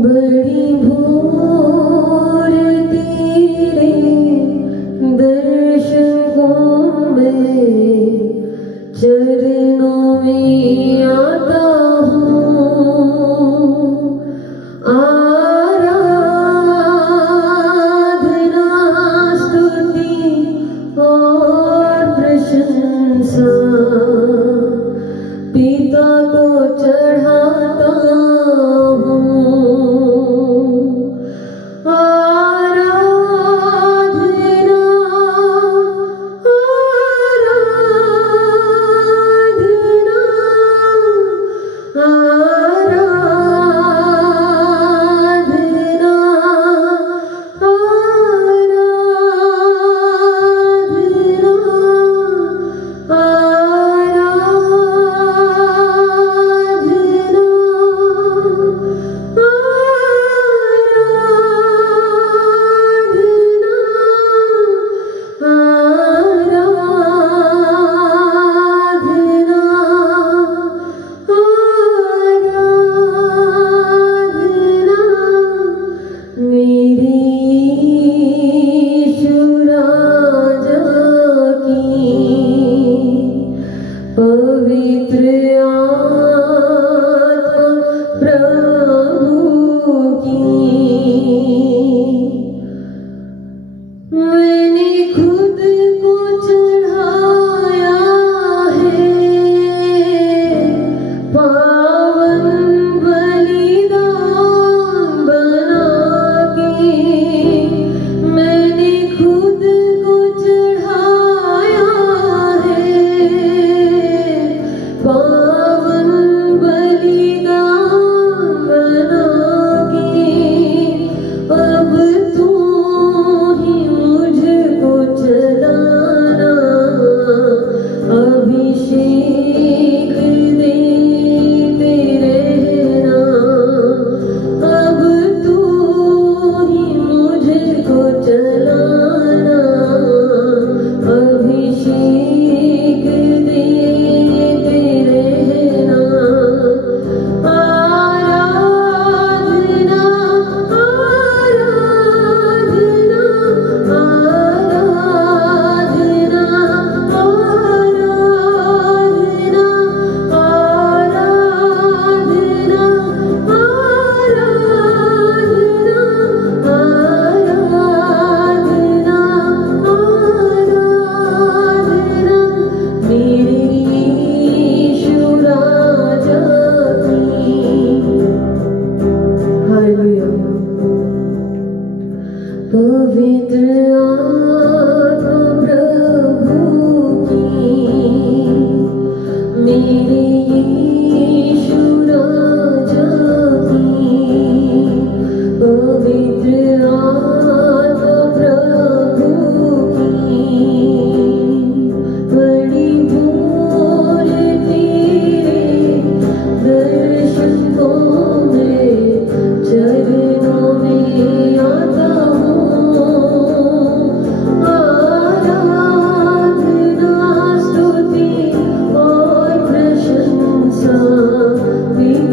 बड़ी भोर तेरे दर्शनों में चरणों में आता हूँ। पिता को चढ़ाता हूँ।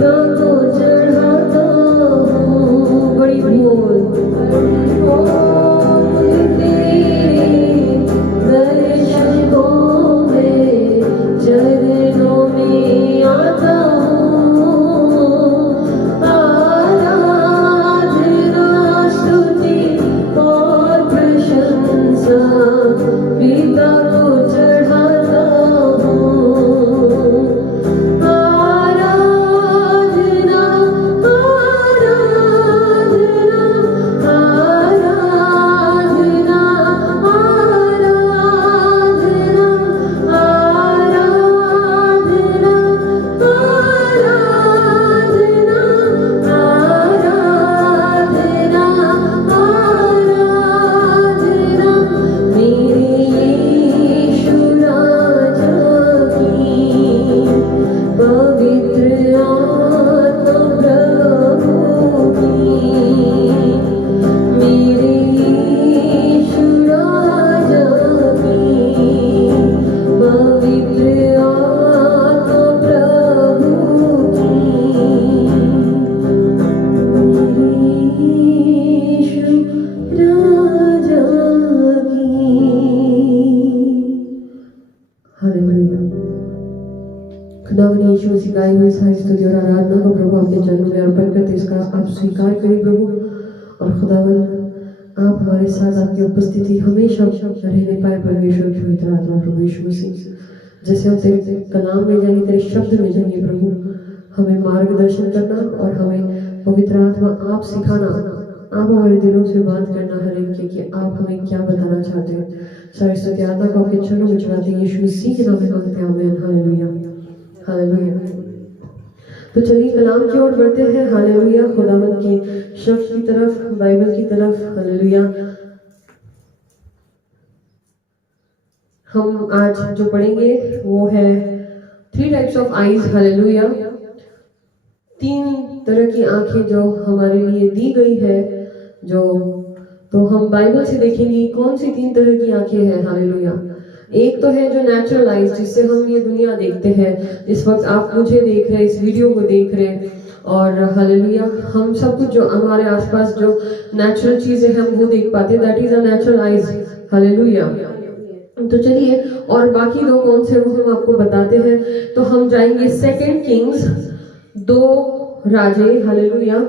को चढ़ाता हूँ, बड़ी बोल दर्शकों में चरणों में आता हूँ, आराधना स्तुति और प्रशंसा पिता को चढ़ाता हूँ, आराधना आराधना आराधना आराधना आराधना आराधना आराधना आराधना मेरे यीशु राजा की पवित्र आत्मा प्रभु की, मेरे यीशु राजा की पवित्र आत्मा प्रभु की, मेरे यीशु राजा की। हालेलुया। खुदावंद यीशु मसीह गाई हुई सारी स्तुति और आराधना को प्रभु आपके चरणों में अर्पण करते इसका आप स्वीकार करें प्रभु। और खुदावंद आप हमारे साथ आपकी उपस्थिति हमेशा रहने पाए परमेश्वर की पवित्र आत्मा प्रभु यीशु मसीह, जैसे हम तेरे कलाम में जाएंगे, तेरे शब्द में जाएंगे प्रभु, हमें मार्गदर्शन करना और हमें पवित्र आत्मा आप सिखाना, आप हमारे दिलों से बात करना हर एक की कि आप हमें क्या बताना चाहते हैं। सारी स्तुति आत्मा को आपके चरणों में चढ़ाते हैं यीशु मसीह के नाम में मांगते हैं, आमीन। Hallelujah hallelujah. तो चलिए कलाम की ओर बढ़ते हैं। हालेलुया। खुदावंद के शब्द की तरफ, बाइबल की तरफ। हालेलुया। हम आज जो पढ़ेंगे वो है 3 टाइप्स ऑफ आईज। हालेलुया। 3 तरह की आंखें जो हमारे लिए दी गई है, जो तो हम बाइबल से देखेंगे कौन सी 3 तरह की आंखें हैं। हालेलुया। एक तो है जो नेचुरल आइज, जिससे हम ये दुनिया देखते हैं। इस वक्त आप मुझे देख रहे हैं, इस वीडियो को देख रहे हैं, और हालेलुया हम सब कुछ जो हमारे आसपास जो नेचुरल चीजें हम वो देख पाते हैं, that is a natural eyes. Hallelujah. तो चलिए, और बाकी 2 कौन से वो हम आपको बताते हैं। तो हम जाएंगे 2 किंग्स 2 राजे। हालेलुया।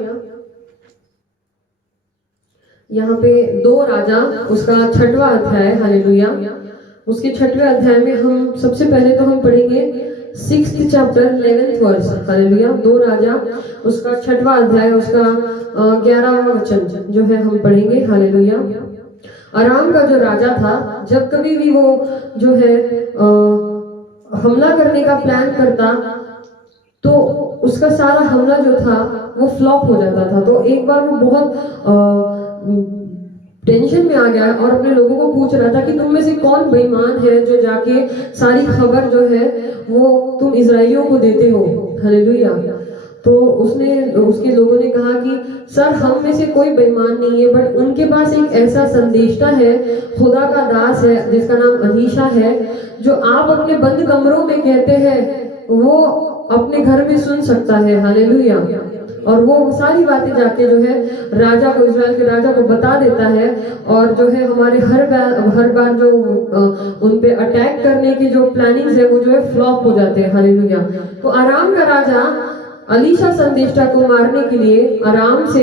यहाँ पे 2 राजा, उसका 6वां अध्याय। हालेलुया। उसके 6वें अध्याय में हम सबसे पहले तो हम पढ़ेंगे 6th chapter 11th verse. Hallelujah. 2 राजा उसका 6वां अध्याय, उसका 11वां वचन जो है हम पढ़ेंगे। हालेलुया। अराम का जो राजा था, जब कभी भी वो जो है हमला करने का प्लान करता तो उसका सारा हमला जो था वो फ्लॉप हो जाता था। तो एक बार वो बहुत टेंशन में आ गया और अपने लोगों को पूछ रहा था कि तुम में से कौन बेईमान है जो जाके सारी खबर जो है वो तुम इजराइलियों को देते हो। हालेलुया। तो उसके लोगों ने कहा कि सर हम में से कोई बेईमान नहीं है, बट उनके पास एक ऐसा संदेशता है, खुदा का दास है जिसका नाम अलीशा है, जो आप अपने बंद कमरों में कहते हैं वो अपने घर में सुन सकता है। हालेलुया। और वो सारी बातें जाके जो है राजा को, इजराइल के राजा को बता देता है, और जो है हमारे हर बार जो उन पे अटैक करने की जो प्लानिंग्स है वो जो है फ्लॉप हो जाते हैं। हालेलुया। तो आराम का राजा अलीशा संदेशा को मारने के लिए आराम से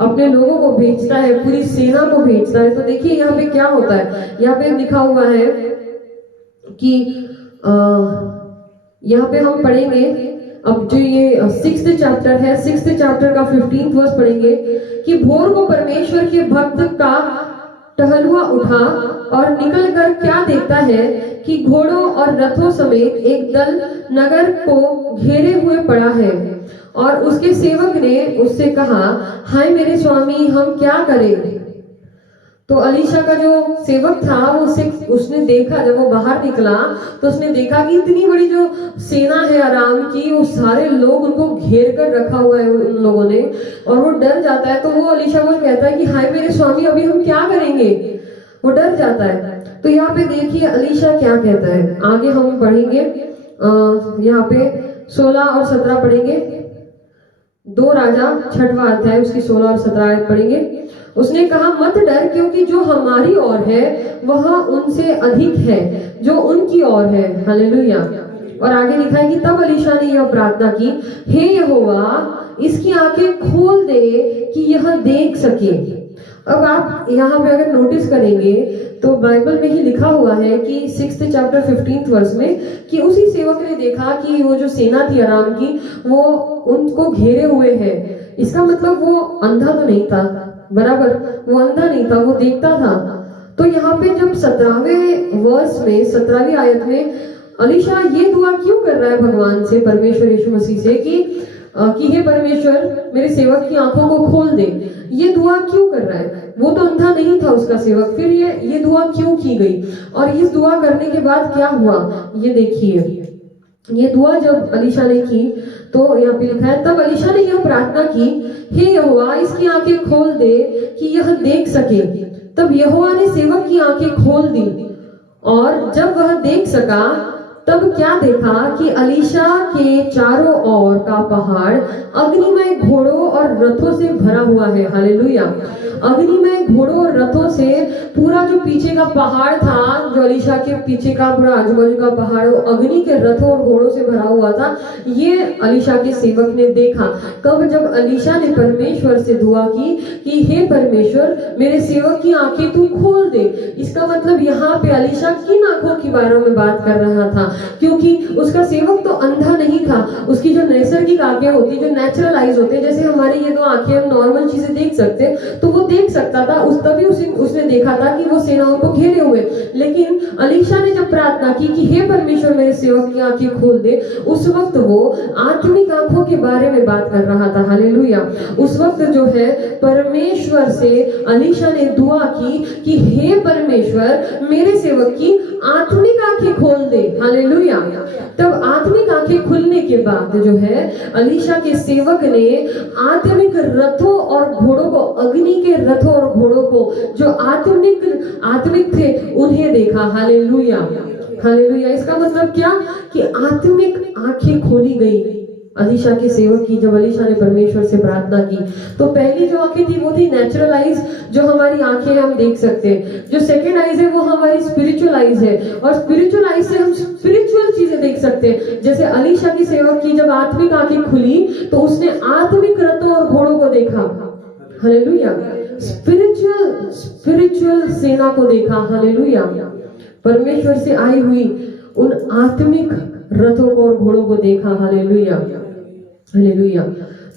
अपने लोगों को भेजता है, पूरी सेना को भेजता है। तो देखिए यहाँ पे क्या होता है, यहाँ पे लिखा हुआ है कि यहाँ पे हम पढ़ेंगे अब जो ये 6th चैप्टर है, 6th चैप्टर का 15th वर्स पढ़ेंगे कि भोर को परमेश्वर के भक्त का टहलुआ उठा और निकलकर क्या देखता है कि घोड़ों और रथों समेत एक दल नगर को घेरे हुए पड़ा है। और उसके सेवक ने उससे कहा, हाय मेरे स्वामी, हम क्या करें। तो अलीशा का जो सेवक था उसने देखा, जब वो बाहर निकला तो उसने देखा कि इतनी बड़ी जो सेना है आराम की, वो सारे लोग उनको घेर कर रखा हुआ है उन लोगों ने, और वो डर जाता है। तो वो अलीशा को कहता है कि हाय मेरे स्वामी, अभी हम क्या करेंगे। वो डर जाता है। तो यहाँ पे देखिए अलीशा क्या कहता है, आगे हम पढ़ेंगे यहाँ पे 16 और 17 पढ़ेंगे। 2 राजा 6वां अध्याय उसकी 16 और 17 आयत पढ़ेंगे। उसने कहा, मत डर, क्योंकि जो हमारी ओर है वह उनसे अधिक है जो उनकी ओर है। हालेलुया। और आगे लिखा है कि तब एलीशा ने यह प्रार्थना की, हे यहोवा, इसकी आंखें खोल दे कि यह देख सके। अब आप यहाँ पे अगर नोटिस करेंगे तो बाइबल में ही लिखा हुआ है कि 6th चैप्टर 15th वर्स में कि उसी सेवक ने देखा कि वो जो सेना थी अराम की वो उनको घेरे हुए है। इसका मतलब वो अंधा तो नहीं था, बराबर, वो अंधा नहीं था, वो देखता था। तो यहाँ पे जब 17वें वर्स में 17वीं आयत में एलीशा ये दुआ क्यों कर रहा है भगवान से, परमेश्वर यीशु मसीह से कि हे परमेश्वर मेरे सेवक की आंखों को खोल दे, ये दुआ क्यों कर रहा है? वो तो अंधा नहीं था उसका सेवक, फिर ये दुआ क्यों की गई? और इस दुआ करने के बाद क्या हुआ ये देखिए। ये दुआ जब एलीशा ने की तो यहाँ पे लिखा है, तब एलीशा ने यह प्रार्थना की, हे यहोवा, इसकी आंखें खोल दे कि यह देख सके। तब यहोवा ने सेवक की आंखें खोल दी और जब वह देख सका तब क्या देखा कि एलीशा के चारों ओर का पहाड़ अग्निमय घोड़ों और रथों से भरा हुआ है। हालेलुया। अग्निमय घोड़ों और रथों से पूरा जो पीछे का पहाड़ था, जो एलीशा के पीछे का पूरा आजू बाजू का पहाड़, वो अग्नि के रथों और घोड़ों से भरा हुआ था। ये एलीशा के सेवक ने देखा। कब? जब एलीशा ने परमेश्वर से दुआ की कि हे परमेश्वर मेरे सेवक की आंखें तू खोल दे। इसका मतलब यहाँ पे एलीशा किन आंखों के बारे में बात कर रहा था? क्योंकि उसका सेवक तो अंधा नहीं था, उसकी जो नैसर्गिक आंखें होती, जो नेचुरल आईज होते, जैसे हमारी ये 2 आंखें हम नॉर्मल चीजें देख सकते, तो वो देख सकता था। तभी उसने देखा था कि वो सेनाओं को घेरे हुए। लेकिन एलीशा ने जब प्रार्थना की कि हे परमेश्वर मेरे सेवक की आंखें खोल दे, उस वक्त वो आत्मिक आंखों के बारे में बात कर रहा था। हालेलुया। उस वक्त जो है परमेश्वर से एलीशा ने दुआ की कि हे परमेश्वर मेरे सेवक की आत्मिक आंखें खोल दे। हालेलुया। तब आत्मिक आंखें खुलने के बाद जो है एलीशा के सेवक ने आत्मिक रथों और घोड़ों को, अग्नि के रथों और घोड़ों को जो आत्मिक थे उन्हें देखा। हालेलुया। हालेलुया। इसका मतलब क्या कि आत्मिक आंखें खोली गई एलीशा के सेवक की। जब एलीशा ने परमेश्वर से प्रार्थना की तो पहली जो आंखें थी वो थी नेचुरल आईज, जो हमारी आंखें हम देख सकते हैं। जो सेकंड आईज है वो हमारी स्पिरिचुअल आईज है, और स्पिरिचुअल आईज से हम स्पिरिचुअल चीजें देख सकते हैं। जैसे एलीशा की सेवक की जब आत्मिक आंखें खुली तो उसने आत्मिक रथों और घोड़ों को देखा। हालेलुया। स्पिरिचुअल सेना को देखा। हालेलुया। परमेश्वर से आई हुई उन आत्मिक रथों को और घोड़ों को देखा। हालेलुया। हालेलुया।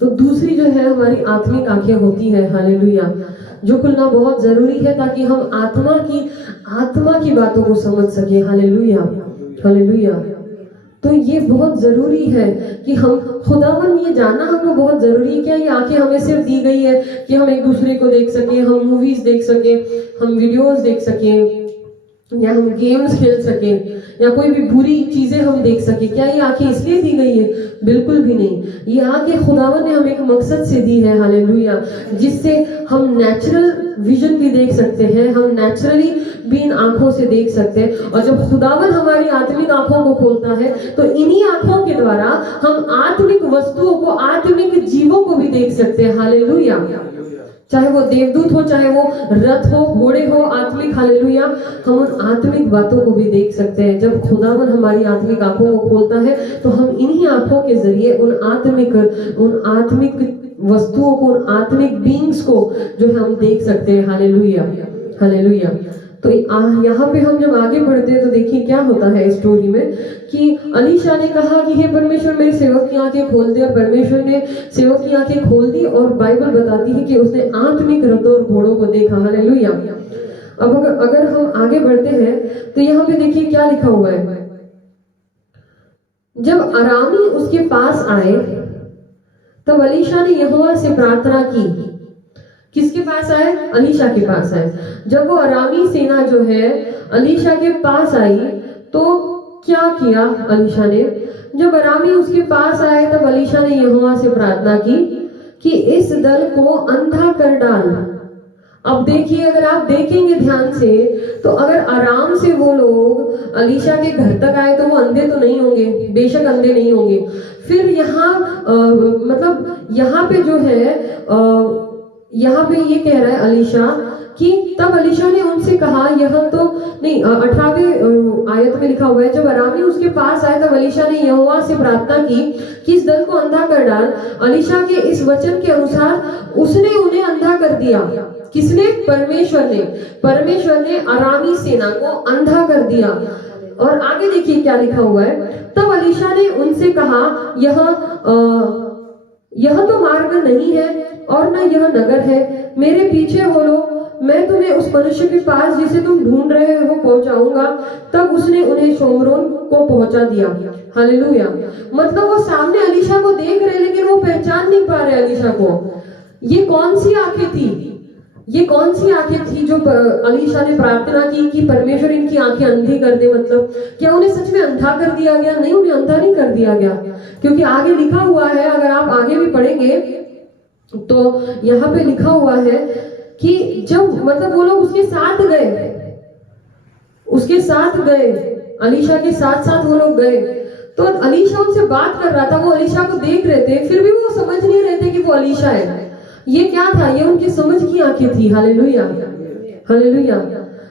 तो दूसरी जो है हमारी आत्मिक आंखें होती है, हालेलुया, जो खुलना बहुत जरूरी है ताकि हम आत्मा की बातों को समझ सके। हालेलुया। हालेलुया। तो ये बहुत जरूरी है कि हम खुदावन, ये जानना हमको बहुत जरूरी है। क्या ये आंखें हमें सिर्फ दी गई है कि हम एक दूसरे को देख सके, हम मूवीज देख सके, हम वीडियोस देख सके, या हम गेम्स खेल सके, या कोई भी बुरी चीजें हम देख सके? क्या ये आंखें इसलिए दी गई है? बिल्कुल भी नहीं। ये आंखें खुदावन ने हमें एक मकसद से दी है। हालेलुया। जिससे हम नेचुरल विजन भी देख सकते हैं, हम नेचुरली भी इन आंखों से देख सकते हैं। और जब खुदावन हमारी आत्मिक आंखों को खोलता है तो इन्हीं आंखों के द्वारा हम आत्मिक वस्तुओं को, आत्मिक जीवों को भी देख सकते हैं। हालेलुया। चाहे वो देवदूत हो, चाहे वो रथ हो, घोड़े हो, आत्मिक। हालेलुया। हम उन आत्मिक बातों को भी देख सकते हैं। जब खुदावन हमारी आत्मिक आंखों को खोलता है तो हम इन्हीं आंखों के जरिए उन आत्मिक वस्तुओं को, उन आत्मिक बीइंग्स को जो है हम देख सकते हैं। हालेलुया। हालेलुया। तो यहाँ पे हम जब आगे बढ़ते हैं तो देखिए क्या होता है इस स्टोरी में कि एलीशा ने कहा कि हे परमेश्वर मेरे सेवक की आंखें खोल दे, और परमेश्वर ने सेवक की आंखें खोल दी। और बाइबल बताती है कि उसने आत्मिक रथों और घोड़ों को देखा। हालेलुया। अब अगर हम आगे बढ़ते हैं तो यहाँ पे देखिए क्या लिखा हुआ है। जब अरामी उसके पास आए तब एलीशा ने यहोवा से प्रार्थना की। किसके पास आए? एलीशा के पास आए। जब वो अरामी सेना जो है एलीशा के पास आई तो क्या किया एलीशा ने? जब अरामी उसके पास आए तब एलीशा ने यहोवा से प्रार्थना की कि इस दल को अंधा कर डाल। अब देखिए, अगर आप देखेंगे ध्यान से तो अगर आराम से वो लोग एलीशा के घर तक आए तो वो अंधे तो नहीं होंगे, बेशक अंधे नहीं होंगे। फिर यहाँ मतलब यहाँ पे जो है यहाँ पे ये कह रहा है अलीशा कि तब अलीशा ने उनसे कहा, यह तो नहीं, 18वें आयत में लिखा हुआ है, जब अरामी उसके पास आए तब अलीशा ने यहोवा से प्रार्थना की कि इस दल को अंधा कर डाल। अलीशा के इस वचन के अनुसार उसने उन्हें अंधा कर दिया। किसने? परमेश्वर ने अरामी सेना को अंधा कर दिया। और आगे देखिए क्या लिखा हुआ है, तब अलीशा ने उनसे कहा, यह तो मार्ग नहीं है और न यह नगर है, मेरे पीछे हो लो, मैं तुम्हें उस मनुष्य के पास जिसे तुम ढूंढ रहे हो पहुंचाऊंगा। तब उसने उन्हें शोमरोन को पहुंचा दिया। हालेलुया। मतलब वो सामने अलीशा को देख रहे लेकिन वो पहचान नहीं पा रहे अलीशा को। ये कौन सी आंखें थी? ये कौन सी आंखें थी जो अलीशा ने प्रार्थना की कि परमेश्वर इनकी आंखें अंधी कर दे? मतलब क्या उन्हें सच में अंधा कर दिया गया? नहीं, उन्हें अंधा नहीं कर दिया गया, क्योंकि आगे लिखा हुआ है, अगर आप आगे भी पढ़ेंगे तो यहाँ पे लिखा हुआ है कि जब मतलब वो लोग उसके साथ गए, अलीशा के साथ साथ वो लोग गए, तो अलीशा उनसे बात कर रहा था, वो अलीशा को देख रहे थे, फिर भी वो समझ नहीं रहे थे कि वो अलीशा है। ये क्या था? ये उनकी समझ की आंखें थी। Hallelujah, hallelujah.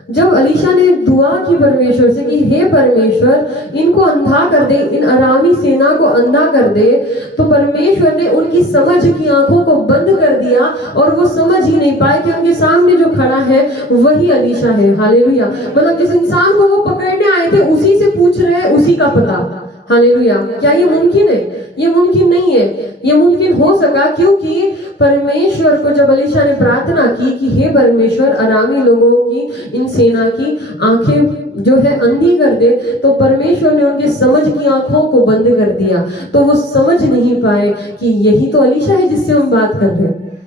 जब अलीशा ने दुआ की परमेश्वर से कि हे परमेश्वर इनको अंधा कर दे, इन अरामी सेना को अंधा कर दे, तो परमेश्वर ने उनकी समझ की आंखों को बंद कर दिया और वो समझ ही नहीं पाए कि उनके सामने जो खड़ा है वही अलीशा है। हालेलुया। मतलब जिस इंसान को वो पकड़ने आए थे उसी से पूछ रहे हैं, उसी का पता। हालेलुया। क्या ये मुमकिन है? ये मुमकिन नहीं है। ये मुमकिन हो सका क्योंकि परमेश्वर को जब अलीशा ने प्रार्थना की कि हे परमेश्वर अरामी लोगों की, इन सेना की आंखें जो है अंधी कर दे, तो परमेश्वर ने उनके समझ की आंखों को बंद कर दिया, तो वो समझ नहीं पाए कि यही तो अलीशा है जिससे हम बात कर रहे हैं।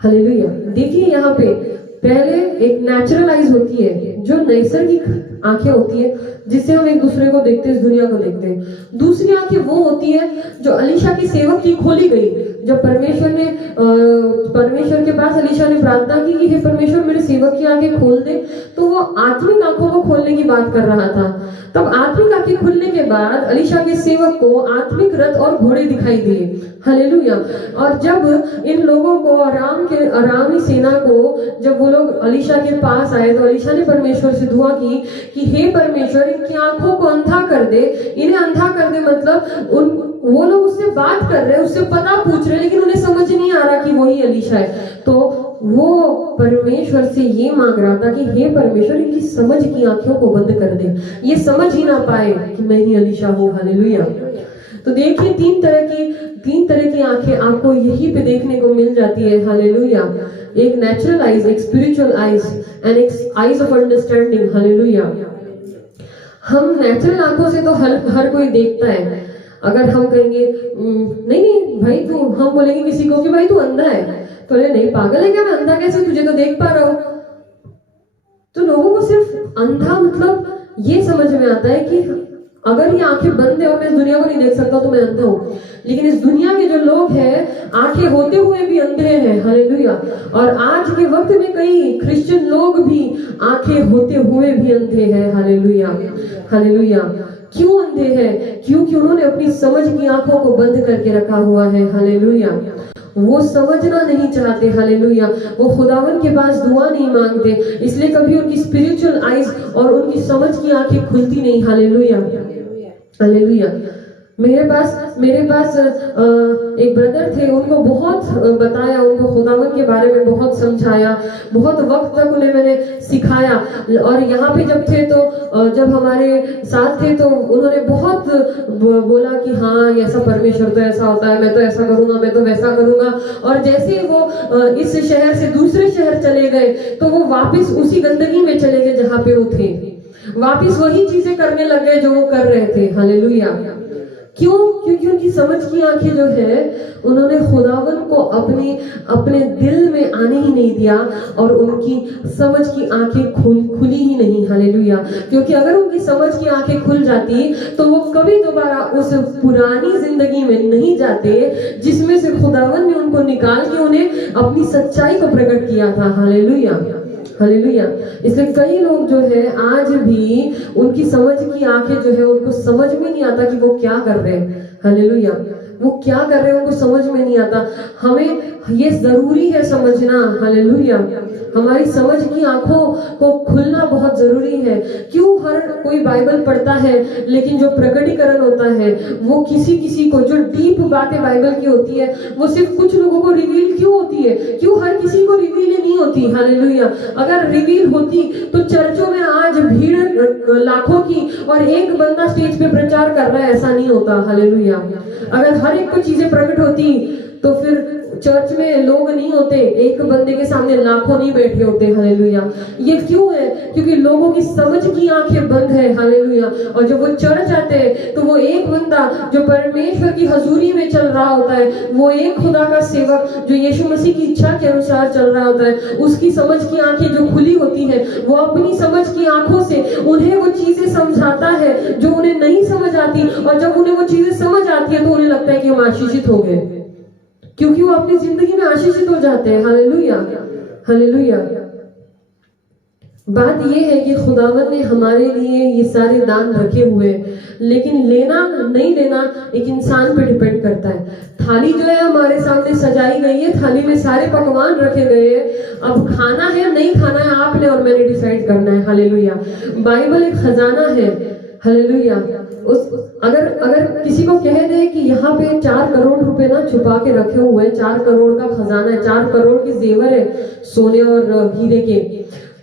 हालेलुया। देखिए यहाँ पे पहले एक नेचुरल आइज होती है, जो नैसर्गिक आंखें होती है जिससे हम एक दूसरे को देखते हैं, इस दुनिया को देखते हैं। दूसरी आंखें वो होती है जो अलीशा की सेवक की खोली गई, जब परमेश्वर के पास अलीशा ने प्रार्थना की कि हे परमेश्वर मेरे सेवक की आंखें खोल दे, तो वो आत्मिक आंखों को खोलने की बात कर रहा था। तब आत्मिक आंखें खुलने के बाद अलीशा के सेवक को आत्मिक रथ और घोड़े दिखाई दिए। हालेलुया। और जब इन लोगों को अरामी सेना को जब वो लोग अलीशा के पास आए तो अलीशा ने परमेश्वर से दुआ की कि हे परमेश्वर इनकी आंखों को अंधा कर दे, इन्हें अंधा कर दे। मतलब वो लोग उससे बात कर रहे हैं, उससे पता पूछ रहे हैं, लेकिन उन्हें समझ नहीं आ रहा कि वही अलीशा है। तो वो परमेश्वर से ये मांग रहा था कि हे परमेश्वर इनकी समझ की आंखों को बंद कर दे, ये समझ ही ना पाए कि मैं ही अलीशा हूँ। हालेलुया। तो देखिए तीन तरह की आंखें आपको यही पे देखने को मिल जाती है। हालेलुया। एक नेचुरल आइज, एक स्पिरिचुअल आइज एंड एक आइज ऑफ अंडरस्टैंडिंग। हालेलुया। हम नेचुरल आंखों से तो हर कोई देखता है। अगर हम कहेंगे नहीं भाई तू, हम बोलेंगे किसी को कि भाई तू अंधा है, तो नहीं पागल है क्या, मैं अंधा कैसे, तुझे तो देख पा रहा हूं। तो लोगों को सिर्फ अंधा मतलब ये समझ में आता है कि अगर ये आंखें बंद है और मैं इस दुनिया को नहीं देख सकता तो मैं अंधा हूं। लेकिन इस दुनिया के जो लोग हैं आंखें होते हुए भी अंधे हैं। हालेलुया। और आज के वक्त में कई क्रिश्चियन लोग भी आंखें होते हुए भी अंधे हैं। Hallelujah, hallelujah. क्यों अंधे हैं? क्योंकि उन्होंने अपनी समझ की आंखों को बंद करके रखा हुआ है। हालेलुया। वो समझना नहीं चाहते। हालेलुया। वो खुदावन के पास दुआ नहीं मांगते, इसलिए कभी उनकी स्पिरिचुअल आइज और उनकी समझ की आंखें खुलती नहीं। Hallelujah, hallelujah. मेरे पास एक ब्रदर थे, उनको बहुत बताया, उनको खुदावन के बारे में बहुत समझाया, बहुत वक्त तक उन्हें मैंने सिखाया। और यहाँ पे जब थे तो जब हमारे साथ थे तो उन्होंने बहुत बोला कि हाँ ऐसा परमेश्वर तो ऐसा होता है, मैं तो ऐसा करूंगा, मैं तो वैसा करूंगा। और जैसे वो इस शहर से दूसरे शहर चले गए तो वो वापस उसी गंदगी में चले गए जहाँ पे वो थे, वापस वही चीजें करने लग गए जो वो कर रहे थे। हालेलुया। क्यों? क्योंकि उनकी समझ की आंखें जो है उन्होंने खुदावन को अपने दिल में आने ही नहीं दिया और उनकी समझ की आंखें खुली ही नहीं। हालेलुया। क्योंकि अगर उनकी समझ की आंखें खुल जाती तो वो कभी दोबारा उस पुरानी जिंदगी में नहीं जाते जिसमें से खुदावन ने उनको निकाल के उन्हें अपनी सच्चाई को प्रकट किया था। Hallelujah, hallelujah. इसलिए कई लोग जो है आज भी उनकी समझ की आंखें जो है उनको समझ में नहीं आता कि वो क्या कर रहे हैं। हालेलुया। वो क्या कर रहे हैं उनको समझ में नहीं आता। हमें ये जरूरी है समझना, हालेलुया। हमारी समझ की आंखों को खुलना बहुत जरूरी है। क्यों हर कोई बाइबल पढ़ता है लेकिन जो प्रकटीकरण होता है वो किसी किसी को, जो डीप बातें बाइबल की होती है वो सिर्फ कुछ लोगों को रिवील क्यों होती है? क्यों हर किसी को रिवील नहीं होती? हालेलुया। अगर रिवील होती तो चर्चों में आज भीड़ लाखों की और एक बंदा स्टेज पे प्रचार कर रहा है, ऐसा नहीं होता। हालेलुया। अगर हर एक को चीजें प्रकट होती तो फिर चर्च में लोग नहीं होते, एक बंदे के सामने लाखों नहीं बैठे होते। हालेलुया। ये क्यों है? क्योंकि लोगों की समझ की आंखें बंद है। हालेलुया। और जब वो चर्च आते हैं तो वो एक बंदा जो परमेश्वर की हजूरी में चल रहा होता है, वो एक खुदा का सेवक जो यीशु मसीह की इच्छा के अनुसार चल रहा होता है, उसकी समझ की आंखें जो खुली होती है, वो अपनी समझ की आंखों से उन्हें वो चीजें समझाता है जो उन्हें नहीं समझ आती। और जब उन्हें वो चीजें समझ आती है तो उन्हें लगता है कि हम आशीषित हो गए, क्योंकि वो अपनी जिंदगी में आशीषित हो जाते हैं। हालेलुया। हालेलुया। बात ये है कि खुदावन ने हमारे लिए ये सारे दान रखे हुए हैं, लेकिन लेना नहीं लेना एक इंसान पे डिपेंड करता है। थाली जो है हमारे सामने सजाई गई है, थाली में सारे पकवान रखे गए हैं। अब खाना है नहीं खाना है आपने और मैंने डिसाइड करना है। हालेलुया। बाइबल एक खजाना है। हालेलुया। अगर किसी को कह दे कि यहाँ पे 4 करोड़ रुपए ना छुपा के रखे हुए हैं, 4 करोड़ का खजाना है, 4 करोड़ के जेवर है सोने और हीरे के,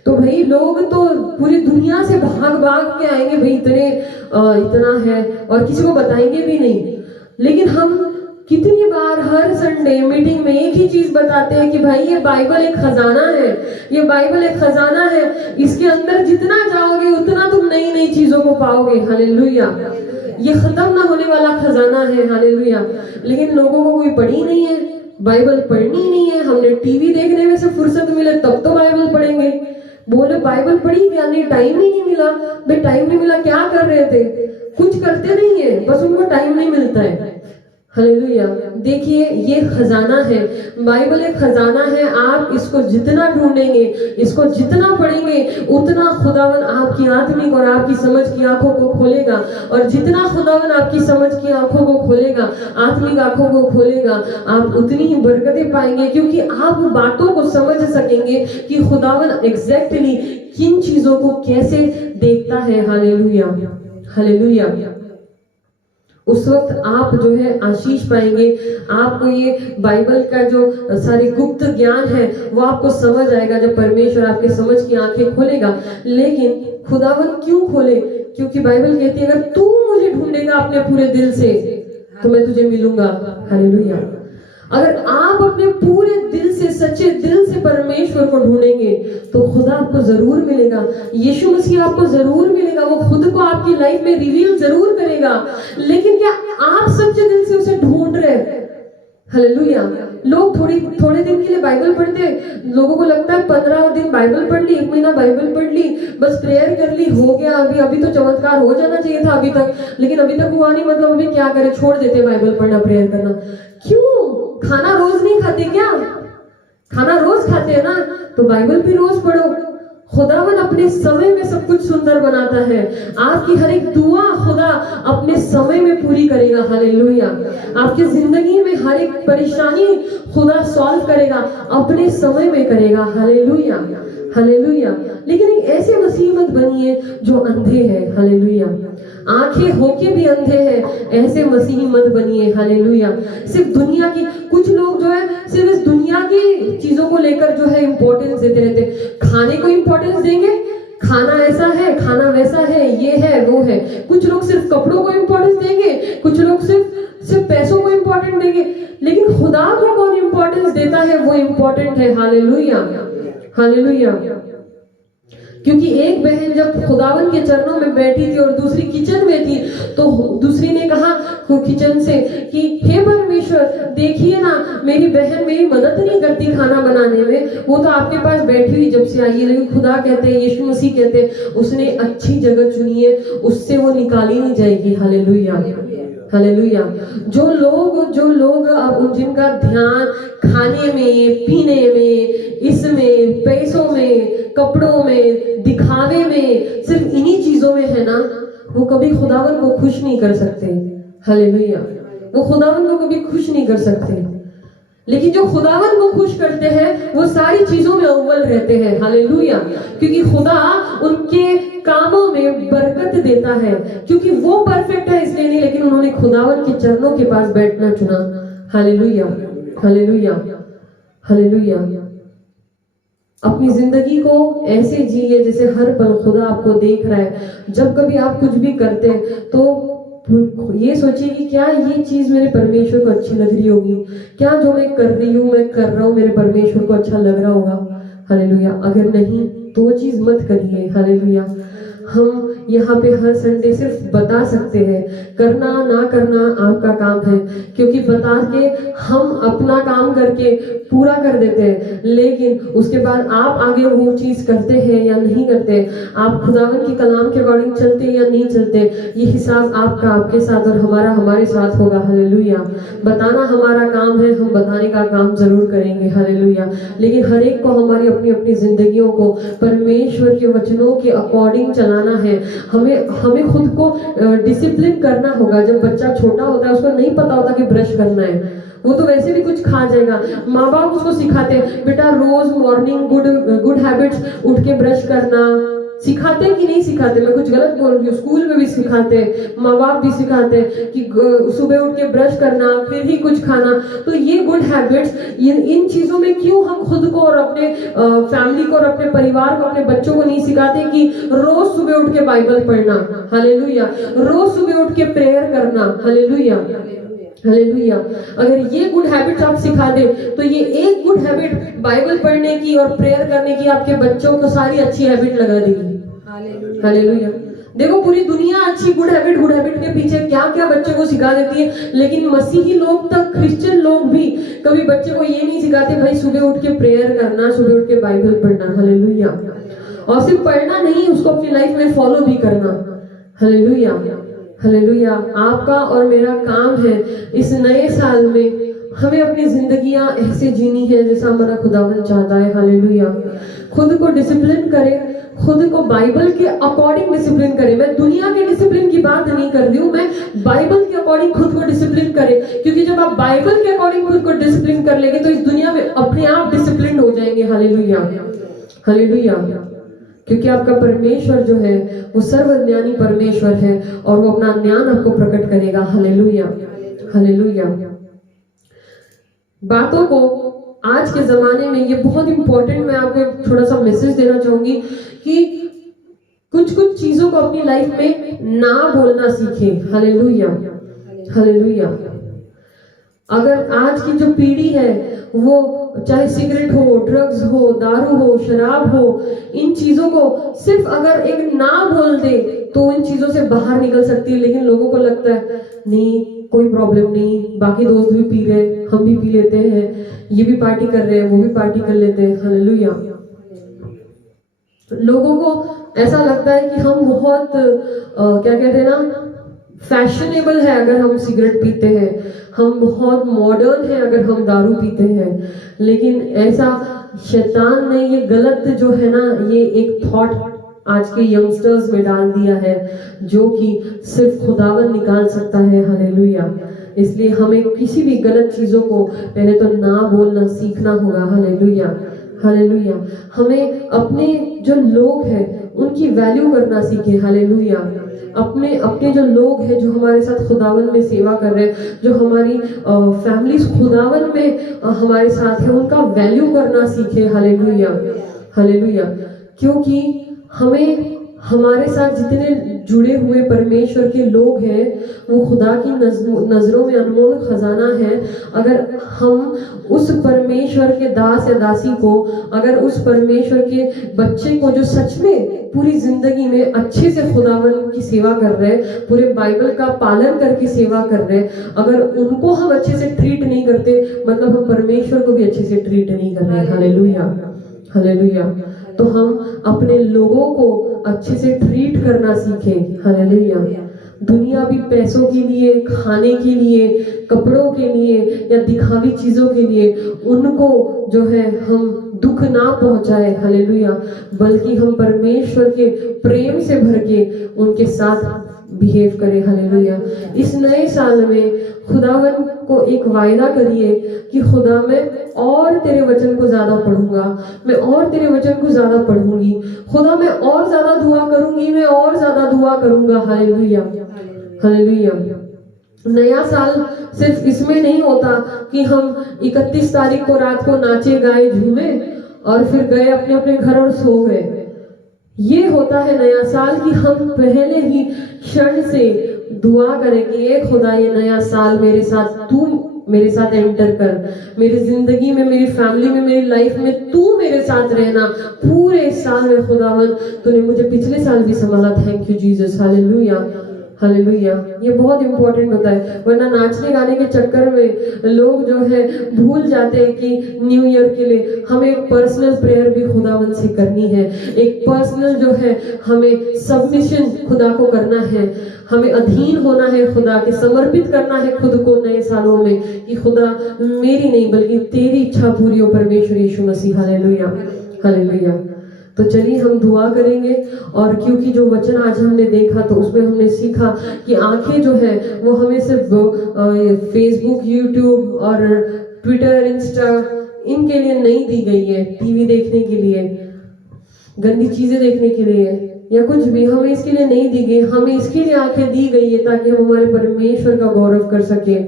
तो भाई लोग तो पूरी दुनिया से भाग भाग के आएंगे, भाई इतना है, और किसी को बताएंगे भी नहीं। लेकिन हम कितनी बार हर संडे मीटिंग में एक ही चीज बताते हैं कि भाई ये बाइबल एक खजाना है, ये बाइबल एक खजाना है, इसके अंदर जितना जाओगे उतना तुम नई नई चीजों को पाओगे। हालेलुया। ये खत्म ना होने वाला खजाना है। हालेलुया। लेकिन लोगों को कोई पढ़ी नहीं है, बाइबल पढ़नी नहीं है। हमने टीवी देखने में से फुर्सत मिले तब तो बाइबल पढ़ेंगे। बोले बाइबल पढ़ी क्या? नहीं, टाइम ही नहीं मिला। भाई टाइम नहीं मिला, क्या कर रहे थे? कुछ करते नहीं है, बस उनको टाइम नहीं मिलता है। हालेलुया। देखिए ये खजाना है, बाइबल एक खजाना है। आप इसको जितना ढूंढेंगे, इसको जितना पढ़ेंगे, उतना खुदावन आपकी आत्मिक और आपकी समझ की आंखों को खोलेगा। और जितना खुदावन आपकी समझ की आंखों को खोलेगा, आत्मिक आंखों को खोलेगा, आप उतनी ही बरकतें पाएंगे, क्योंकि आप बातों को समझ सकेंगे कि खुदावन एग्जैक्टली किन चीजों को कैसे देखता है। हालेलुया। हालेलुया। उस वक्त आप जो है आशीष पाएंगे। आपको ये बाइबल का जो सारे गुप्त ज्ञान है वो आपको समझ आएगा जब परमेश्वर आपके समझ की आंखें खोलेगा। लेकिन खुदावन क्यों खोले? क्योंकि बाइबल कहती है अगर तू मुझे ढूंढेगा अपने पूरे दिल से तो मैं तुझे मिलूंगा। हालेलुया। अगर आप अपने पूरे दिल से, सच्चे दिल से परमेश्वर को ढूंढेंगे तो खुदा आपको जरूर मिलेगा। यीशु मसीह आपको जरूर मिलेगा। वो खुद को आपकी लाइफ में रिवील जरूर करेगा। लेकिन क्या आप सच्चे दिल से उसे ढूंढ रहे हैं? हालेलुया। लोग थोड़े दिन के लिए बाइबल पढ़ते, लोगों को लगता है 15 दिन बाइबल पढ़ ली, 1 महीना बाइबल पढ़ ली, बस प्रेयर कर ली, हो गया। अभी तो चमत्कार हो जाना चाहिए था अभी तक, लेकिन अभी तक हुआ नहीं, मतलब अभी क्या करे, छोड़ देते बाइबल पढ़ना, प्रेयर करना। क्यों? खाना रोज नहीं खाते क्या? खाना रोज खाते हैं ना, तो बाइबल भी रोज पढ़ो। खुदावन अपने समय में सब कुछ सुंदर बनाता है। आपकी हर एक दुआ खुदा अपने समय में पूरी करेगा। हालेलुया। आपकी जिंदगी में हर एक परेशानी खुदा सॉल्व करेगा, अपने समय में करेगा। हालेलुया। हालेलुया। लेकिन एक ऐसे मसीह मत बनिए जो अंधे हैं। हालेलुया। आंखें होके भी अंधे हैं, ऐसे मसीही मत बनिए। हालेलुया। सिर्फ दुनिया की, कुछ लोग जो है सिर्फ इस दुनिया की चीजों को लेकर जो है इंपॉर्टेंस देते रहते। खाने को इंपॉर्टेंस देंगे, खाना ऐसा है, खाना वैसा है, ये है, वो है। कुछ लोग सिर्फ कपड़ों को इंपॉर्टेंस देंगे, कुछ लोग सिर्फ पैसों को इंपॉर्टेंट देंगे। लेकिन खुदा को कौन इंपॉर्टेंस देता है? वो इंपॉर्टेंट है। हालेलुया। हालेलुया। क्योंकि एक बहन जब खुदावन के चरणों में बैठी थी और दूसरी किचन में थी, तो दूसरी ने कहा किचन से कि हे परमेश्वर, देखिए ना, मेरी बहन मेरी मदद नहीं करती खाना बनाने में, वो तो आपके पास बैठी हुई जब से आई है। लेकिन खुदा कहते हैं, यीशु मसीह कहते हैं, उसने अच्छी जगह चुनी है, उससे वो निकाली नहीं जाएगी। हालेलुया। हालेलुया। जो लोग अब जिनका ध्यान खाने में, पीने में, इसमें, पैसों में, कपड़ों में, दिखावे में, सिर्फ इन्हीं चीजों में है ना, वो कभी खुदावन को खुश नहीं कर सकते। हालेलुया। वो खुदावन को कभी खुश नहीं कर सकते। लेकिन जो खुदावन को खुश करते हैं वो सारी चीजों में अव्वल रहते हैं। हालेलुया। क्योंकि खुदा उनके कामों में बरकत देता है, क्योंकि वो परफेक्ट है इसलिए नहीं, लेकिन उन्होंने खुदावन के चरणों के पास बैठना चुना। Hallelujah, hallelujah, hallelujah. अपनी जिंदगी को ऐसे जिए जैसे हर पल खुदा आपको देख रहा है। जब कभी आप कुछ भी करते हैं तो ये सोचिए कि क्या ये चीज मेरे परमेश्वर को अच्छी लग रही होगी, क्या जो मैं कर रही हूँ, मैं कर रहा हूँ, मेरे परमेश्वर को अच्छा लग रहा होगा। हालेलुया। अगर नहीं तो वो चीज मत करिए। हालेलुया। हम यहाँ पे हर संडे सिर्फ बता सकते हैं, करना ना करना आपका काम है, क्योंकि बता के हम अपना काम करके पूरा कर देते हैं, लेकिन उसके बाद आप आगे वो चीज करते हैं या नहीं करते, आप खुदावन की कलाम के अकॉर्डिंग चलते हैं या नहीं चलते, ये हिसाब आपका आपके साथ और हमारा हमारे साथ होगा। हालेलुया। बताना हमारा काम है, हम बताने का काम जरूर करेंगे। हालेलुया। लेकिन हर एक को हमारी अपनी अपनी जिंदगियों को परमेश्वर के वचनों के अकॉर्डिंग चलाना है। हमें खुद को डिसिप्लिन करना होगा। जब बच्चा छोटा होता है उसको नहीं पता होता कि ब्रश करना है, वो तो वैसे भी कुछ खा जाएगा। माँ बाप उसको सिखाते हैं, बेटा रोज मॉर्निंग गुड हैबिट्स, उठ के ब्रश करना। सिखाते हैं कि नहीं सिखाते? मैं कुछ गलत बोल रही हूँ? स्कूल में भी सिखाते हैं, माँ बाप भी सिखाते हैं कि सुबह उठ के ब्रश करना, फिर ही कुछ खाना। तो ये गुड हैबिट्स, इन चीजों में क्यों हम खुद को और अपने फैमिली को और अपने परिवार को, अपने बच्चों को नहीं सिखाते कि रोज सुबह उठ के बाइबल पढ़ना। हालेलुया। रोज सुबह उठ के प्रेयर करना। Hallelujah, hallelujah. अगर ये गुड हैबिट्स आप सिखा दे तो ये एक गुड हैबिट बाइबल पढ़ने की और प्रेयर करने की आपके बच्चों को सारी अच्छी हैबिट लगा देगी। हालेलुया। देखो पूरी दुनिया अच्छी गुड हैबिट के पीछे क्या क्या बच्चे को सिखा देती है, लेकिन मसीही लोग तक, क्रिश्चियन लोग भी कभी बच्चे को ये नहीं सिखाते भाई सुबह उठ के प्रेयर करना, सुबह उठ के बाइबल पढ़ना। हालेलुया। और सिर्फ पढ़ना नहीं, उसको अपनी लाइफ में फॉलो भी करना। Hallelujah, hallelujah. आपका और मेरा काम है इस नए साल में हमें अपनी जिंदगियां ऐसे जीनी है जैसा हमारा खुदावन चाहता है। हालेलुया। खुद को डिसिप्लिन करें, खुद को बाइबल के अकॉर्डिंग डिसिप्लिन करें। मैं दुनिया के डिसिप्लिन की बात नहीं कर रही हूँ, मैं बाइबल के अकॉर्डिंग खुद को डिसिप्लिन करें, क्योंकि जब आप बाइबल के अकॉर्डिंग खुद को डिसिप्लिन कर लेंगे तो इस दुनिया में अपने आप डिसिप्लिन हो जाएंगे। Hallelujah, hallelujah. क्योंकि आपका परमेश्वर जो है वो सर्वज्ञानी परमेश्वर है और वो अपना ज्ञान आपको प्रकट करेगा। Hallelujah, hallelujah. बातों को आज के जमाने में ये बहुत इंपॉर्टेंट, मैं आपको थोड़ा सा मैसेज देना चाहूंगी कि कुछ कुछ चीजों को अपनी लाइफ में ना बोलना सीखें। Hallelujah, hallelujah. अगर आज की जो पीढ़ी है वो चाहे सिगरेट हो, ड्रग्स हो, दारू हो, शराब हो, इन चीजों को सिर्फ अगर एक ना बोल दे तो इन चीजों से बाहर निकल सकती है, लेकिन लोगों को लगता है नहीं कोई प्रॉब्लम नहीं, बाकी दोस्त भी पी रहे, हम भी पी लेते हैं, ये भी पार्टी कर रहे हैं, वो भी पार्टी कर लेते हैं। हालेलुया। लोगों को ऐसा लगता है कि हम बहुत क्या कहते हैं ना, फैशनेबल है अगर हम सिगरेट पीते हैं, हम बहुत मॉडर्न है अगर हम दारू पीते हैं, लेकिन ऐसा शैतान ने ये गलत जो है ना, ये एक थॉट आज के यंगस्टर्स में डाल दिया है जो कि सिर्फ खुदावन निकाल सकता है। हालेलुया। इसलिए हमें किसी भी गलत चीजों को पहले तो ना बोलना सीखना होगा। Hallelujah, hallelujah. हमें अपने जो लोग हैं उनकी वैल्यू करना सीखे। हालेलुया। अपने अपने जो लोग हैं जो हमारे साथ खुदावन में सेवा कर रहे हैं, जो हमारी फैमिली खुदावन में हमारे साथ है, उनका वैल्यू करना सीखे। Hallelujah, hallelujah. क्योंकि हमें हमारे साथ जितने जुड़े हुए परमेश्वर के लोग हैं वो खुदा की नजरों में अनमोल खजाना है। अगर हम उस परमेश्वर के दास या दासी को, अगर उस परमेश्वर के बच्चे को जो सच में पूरी जिंदगी में अच्छे से खुदावन की सेवा कर रहे हैं, पूरे बाइबल का पालन करके सेवा कर रहे हैं, अगर उनको हम अच्छे से ट्रीट नहीं करते, मतलब हम परमेश्वर को भी अच्छे से ट्रीट नहीं कर रहे। Hallelujah, hallelujah. तो हम अपने लोगों को अच्छे से ट्रीट करना सीखें। हालेलुया। दुनिया भी पैसों के लिए, खाने के लिए, कपड़ों के लिए या दिखावी चीजों के लिए उनको जो है हम दुख ना पहुंचाए। हालेलुया। बल्कि हम परमेश्वर के प्रेम से भर के उनके साथ बिहेव करें। हालेलुया। इस नए साल में खुदावन को एक वायदा करिए कि खुदा मैं और तेरे वचन को ज्यादा पढ़ूंगा, मैं और तेरे वचन को ज्यादा पढ़ूंगी, खुदा मैं और ज्यादा दुआ करूंगी, मैं और ज्यादा दुआ करूंगा। Hallelujah, hallelujah. नया साल सिर्फ इसमें नहीं होता कि हम 31 तारीख को रात को नाचे गाए झूमे और फिर गए अपने अपने घर और सो गए। ये होता है नया साल कि हम पहले ही क्षण से दुआ करें कि ये खुदा ये नया साल मेरे साथ तू मेरे साथ एंटर कर, मेरी जिंदगी में, मेरी फैमिली में, मेरी लाइफ में तू मेरे साथ रहना पूरे साल में। खुदावन तूने मुझे पिछले साल भी संभाला, thank you Jesus. Hallelujah, hallelujah. ये बहुत इंपॉर्टेंट होता है, वरना नाचने गाने के चक्कर में लोग जो है भूल जाते हैं कि न्यू ईयर के लिए हमें एक पर्सनल प्रेयर भी खुदावन से करनी है, एक पर्सनल जो है हमें सबमिशन खुदा को करना है, हमें अधीन होना है खुदा के, समर्पित करना है खुद को नए सालों में कि खुदा मेरी नहीं बल्कि तेरी इच्छा पूरी हो परमेश्वर यीशु मसीह। Hallelujah, hallelujah. तो चलिए हम दुआ करेंगे। और क्योंकि जो वचन आज हमने देखा तो उसमें हमने सीखा कि आंखें जो है वो हमें सिर्फ फेसबुक, यूट्यूब और ट्विटर, इंस्टा इनके लिए नहीं दी गई है, टीवी देखने के लिए, गंदी चीजें देखने के लिए या कुछ भी, हमें इसके लिए नहीं दी गई। हमें इसके लिए आंखें दी गई है ताकि हम हमारे परमेश्वर का गौरव कर सके।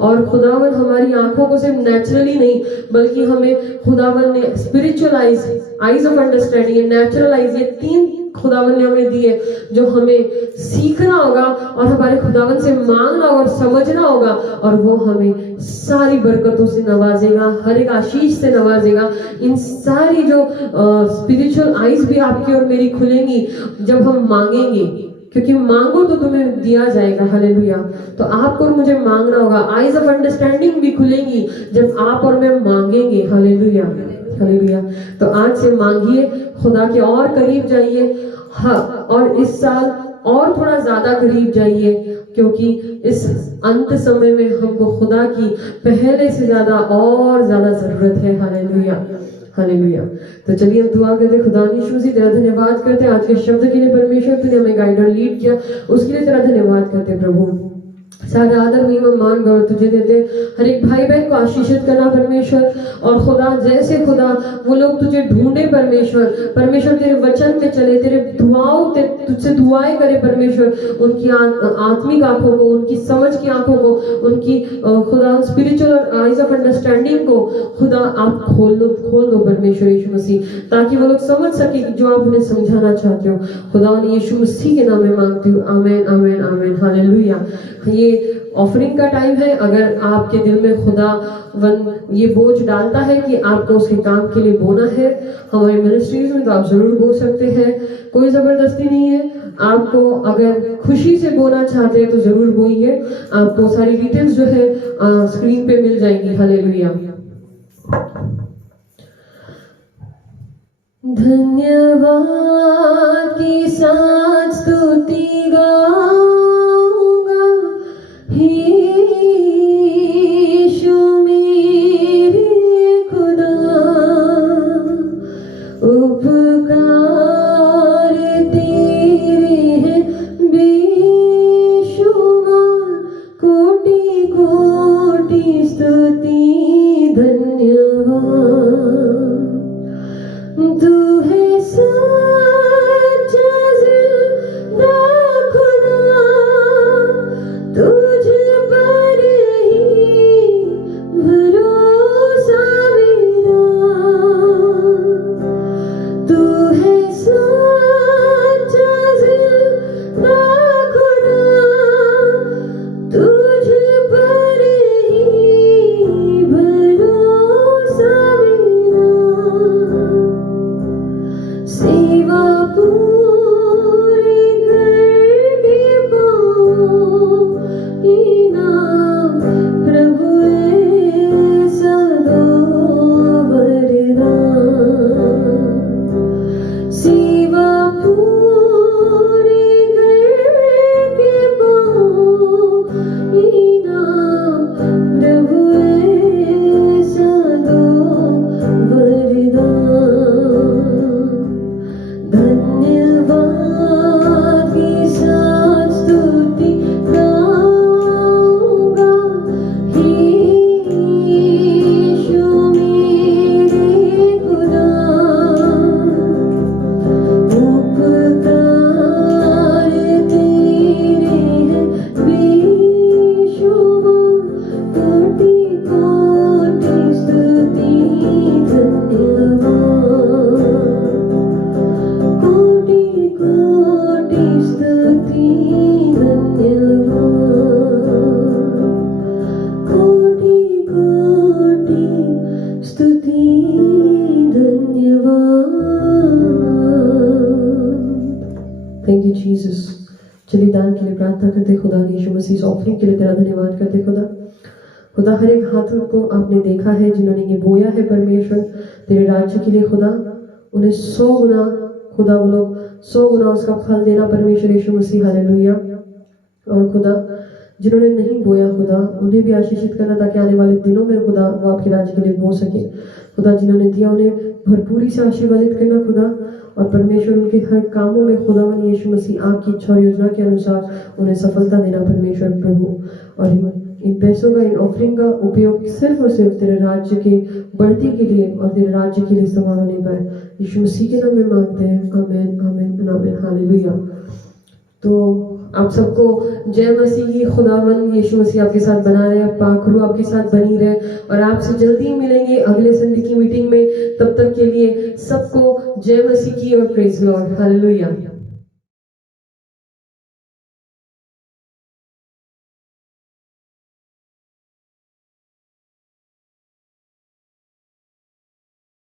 और खुदावन हमारी आंखों को सिर्फ नेचुरली नहीं बल्कि हमें खुदावन ने spiritual eyes of understanding, natural eyes, ये 3 खुदावन ने हमें दिए जो हमें सीखना होगा और हमारे खुदावन से मांगना और समझना होगा, और वो हमें सारी बरकतों से नवाजेगा, हर एक आशीष से नवाजेगा। इन सारी जो स्पिरिचुअल आईज भी आपकी और मेरी खुलेंगी जब हम मांगेंगे, क्योंकि मांगो तो तुम्हें दिया जाएगा। हालेलुया। तो आपको और मुझे मांगना होगा। आईज ऑफ अंडरस्टैंडिंग भी खुलेंगी जब आप और मैं मांगेंगे। Hallelujah, hallelujah. तो आज से मांगिए, खुदा के और करीब जाइए। हाँ, और इस साल और थोड़ा ज्यादा करीब जाइए, क्योंकि इस अंत समय में हमको खुदा की पहले से ज्यादा और ज्यादा जरूरत है। Hallelujah, hallelujah. तो चलिए हम दुआ करते हैं। खुदा यीशु मसीह तेरा धन्यवाद करते हैं आज के शब्द के लिए परमेश्वर, तूने हमें गाइड और लीड किया, उसके लिए तेरा धन्यवाद करते हैं प्रभु। सारा आदर महिमा मान गौरव तुझे देते। हर एक भाई बहन को आशीषित करना परमेश्वर, और खुदा जैसे खुदा वो लोग तुझे ढूंढे परमेश्वर, परमेश्वर तेरे वचन पे चले, तेरे दुआओं तुझसे दुआएं करे परमेश्वर, उनकी आत्मिक आंखों को, उनकी समझ की आंखों को, उनकी खुदा स्पिरिचुअल आईज ऑफ अंडरस्टैंडिंग को खुदा आप खोल दो परमेश्वर यीशु मसीह, ताकि वो लोग समझ सके जो आप उन्हें समझाना चाहते हो। खुदा यीशु मसीह के नाम में मांगती हूँ, आमीन, आमीन, आमीन। हालेलुया। ये ऑफरिंग का टाइम है। अगर आपके दिल में खुदा ये बोझ डालता है कि आपको उसके काम के लिए बोना है हमारी मिनिस्ट्रीज में, तो आप जरूर बो सकते हैं। कोई जबरदस्ती नहीं है। आपको अगर खुशी से बोना चाहते हैं तो जरूर बोइए। आपको सारी डिटेल्स जो है स्क्रीन पे मिल जाएंगी। हालेलुया। धन्यवाद की साथ स्तुति गाऊंगा, यीशु मेरे खुदा, उपकार तेरे हैं बेशुमार, कोटि कोटि स्तुति धन्यवाद। तू है सच्चा प्रार्थना करते खुदा यीशु मसीह इस ऑफरिंग के लिए तेरा धन्यवाद करते खुदा। खुदा हर एक हाथों को आपने देखा है जिन्होंने ये बोया है परमेश्वर तेरे राज्य के लिए खुदा, उन्हें 100 गुना खुदा वो लोग 100 गुना उसका फल देना परमेश्वर यीशु मसीह, हालेलुया। और खुदा जिन्होंने नहीं बोया खुदा उन्हें भी आशीषित करना ताकि आने वाले दिनों में खुदा वो आपके राज्य के लिए बो सके। खुदा जिन्होंने दिया उन्हें भरपूरी से आशीर्वादित करना खुदा, और परमेश्वर उनके हर कामों में खुदावन यीशु मसीह आपकी इच्छा और योजना के अनुसार उन्हें सफलता देना परमेश्वर प्रभु। और इन पैसों का, इन ऑफरिंग का उपयोग सिर्फ और सिर्फ तेरे राज्य के बढ़ती के लिए और तेरे राज्य के लिए इस्तेमाल होने पाए, यीशु मसीह के नाम में मांगते हैं, आमीन आमीन आमीन, हालेलुया। तो आप सबको जय मसीह। खुदावन यीशु मसीह आपके साथ बना रहे, पाक रूह आपके साथ बनी रहे, और आपसे जल्दी ही मिलेंगे अगले संडे की मीटिंग में। तब तक के लिए सबको जय मसीह की और प्रेज लॉर्ड, हालेलुया।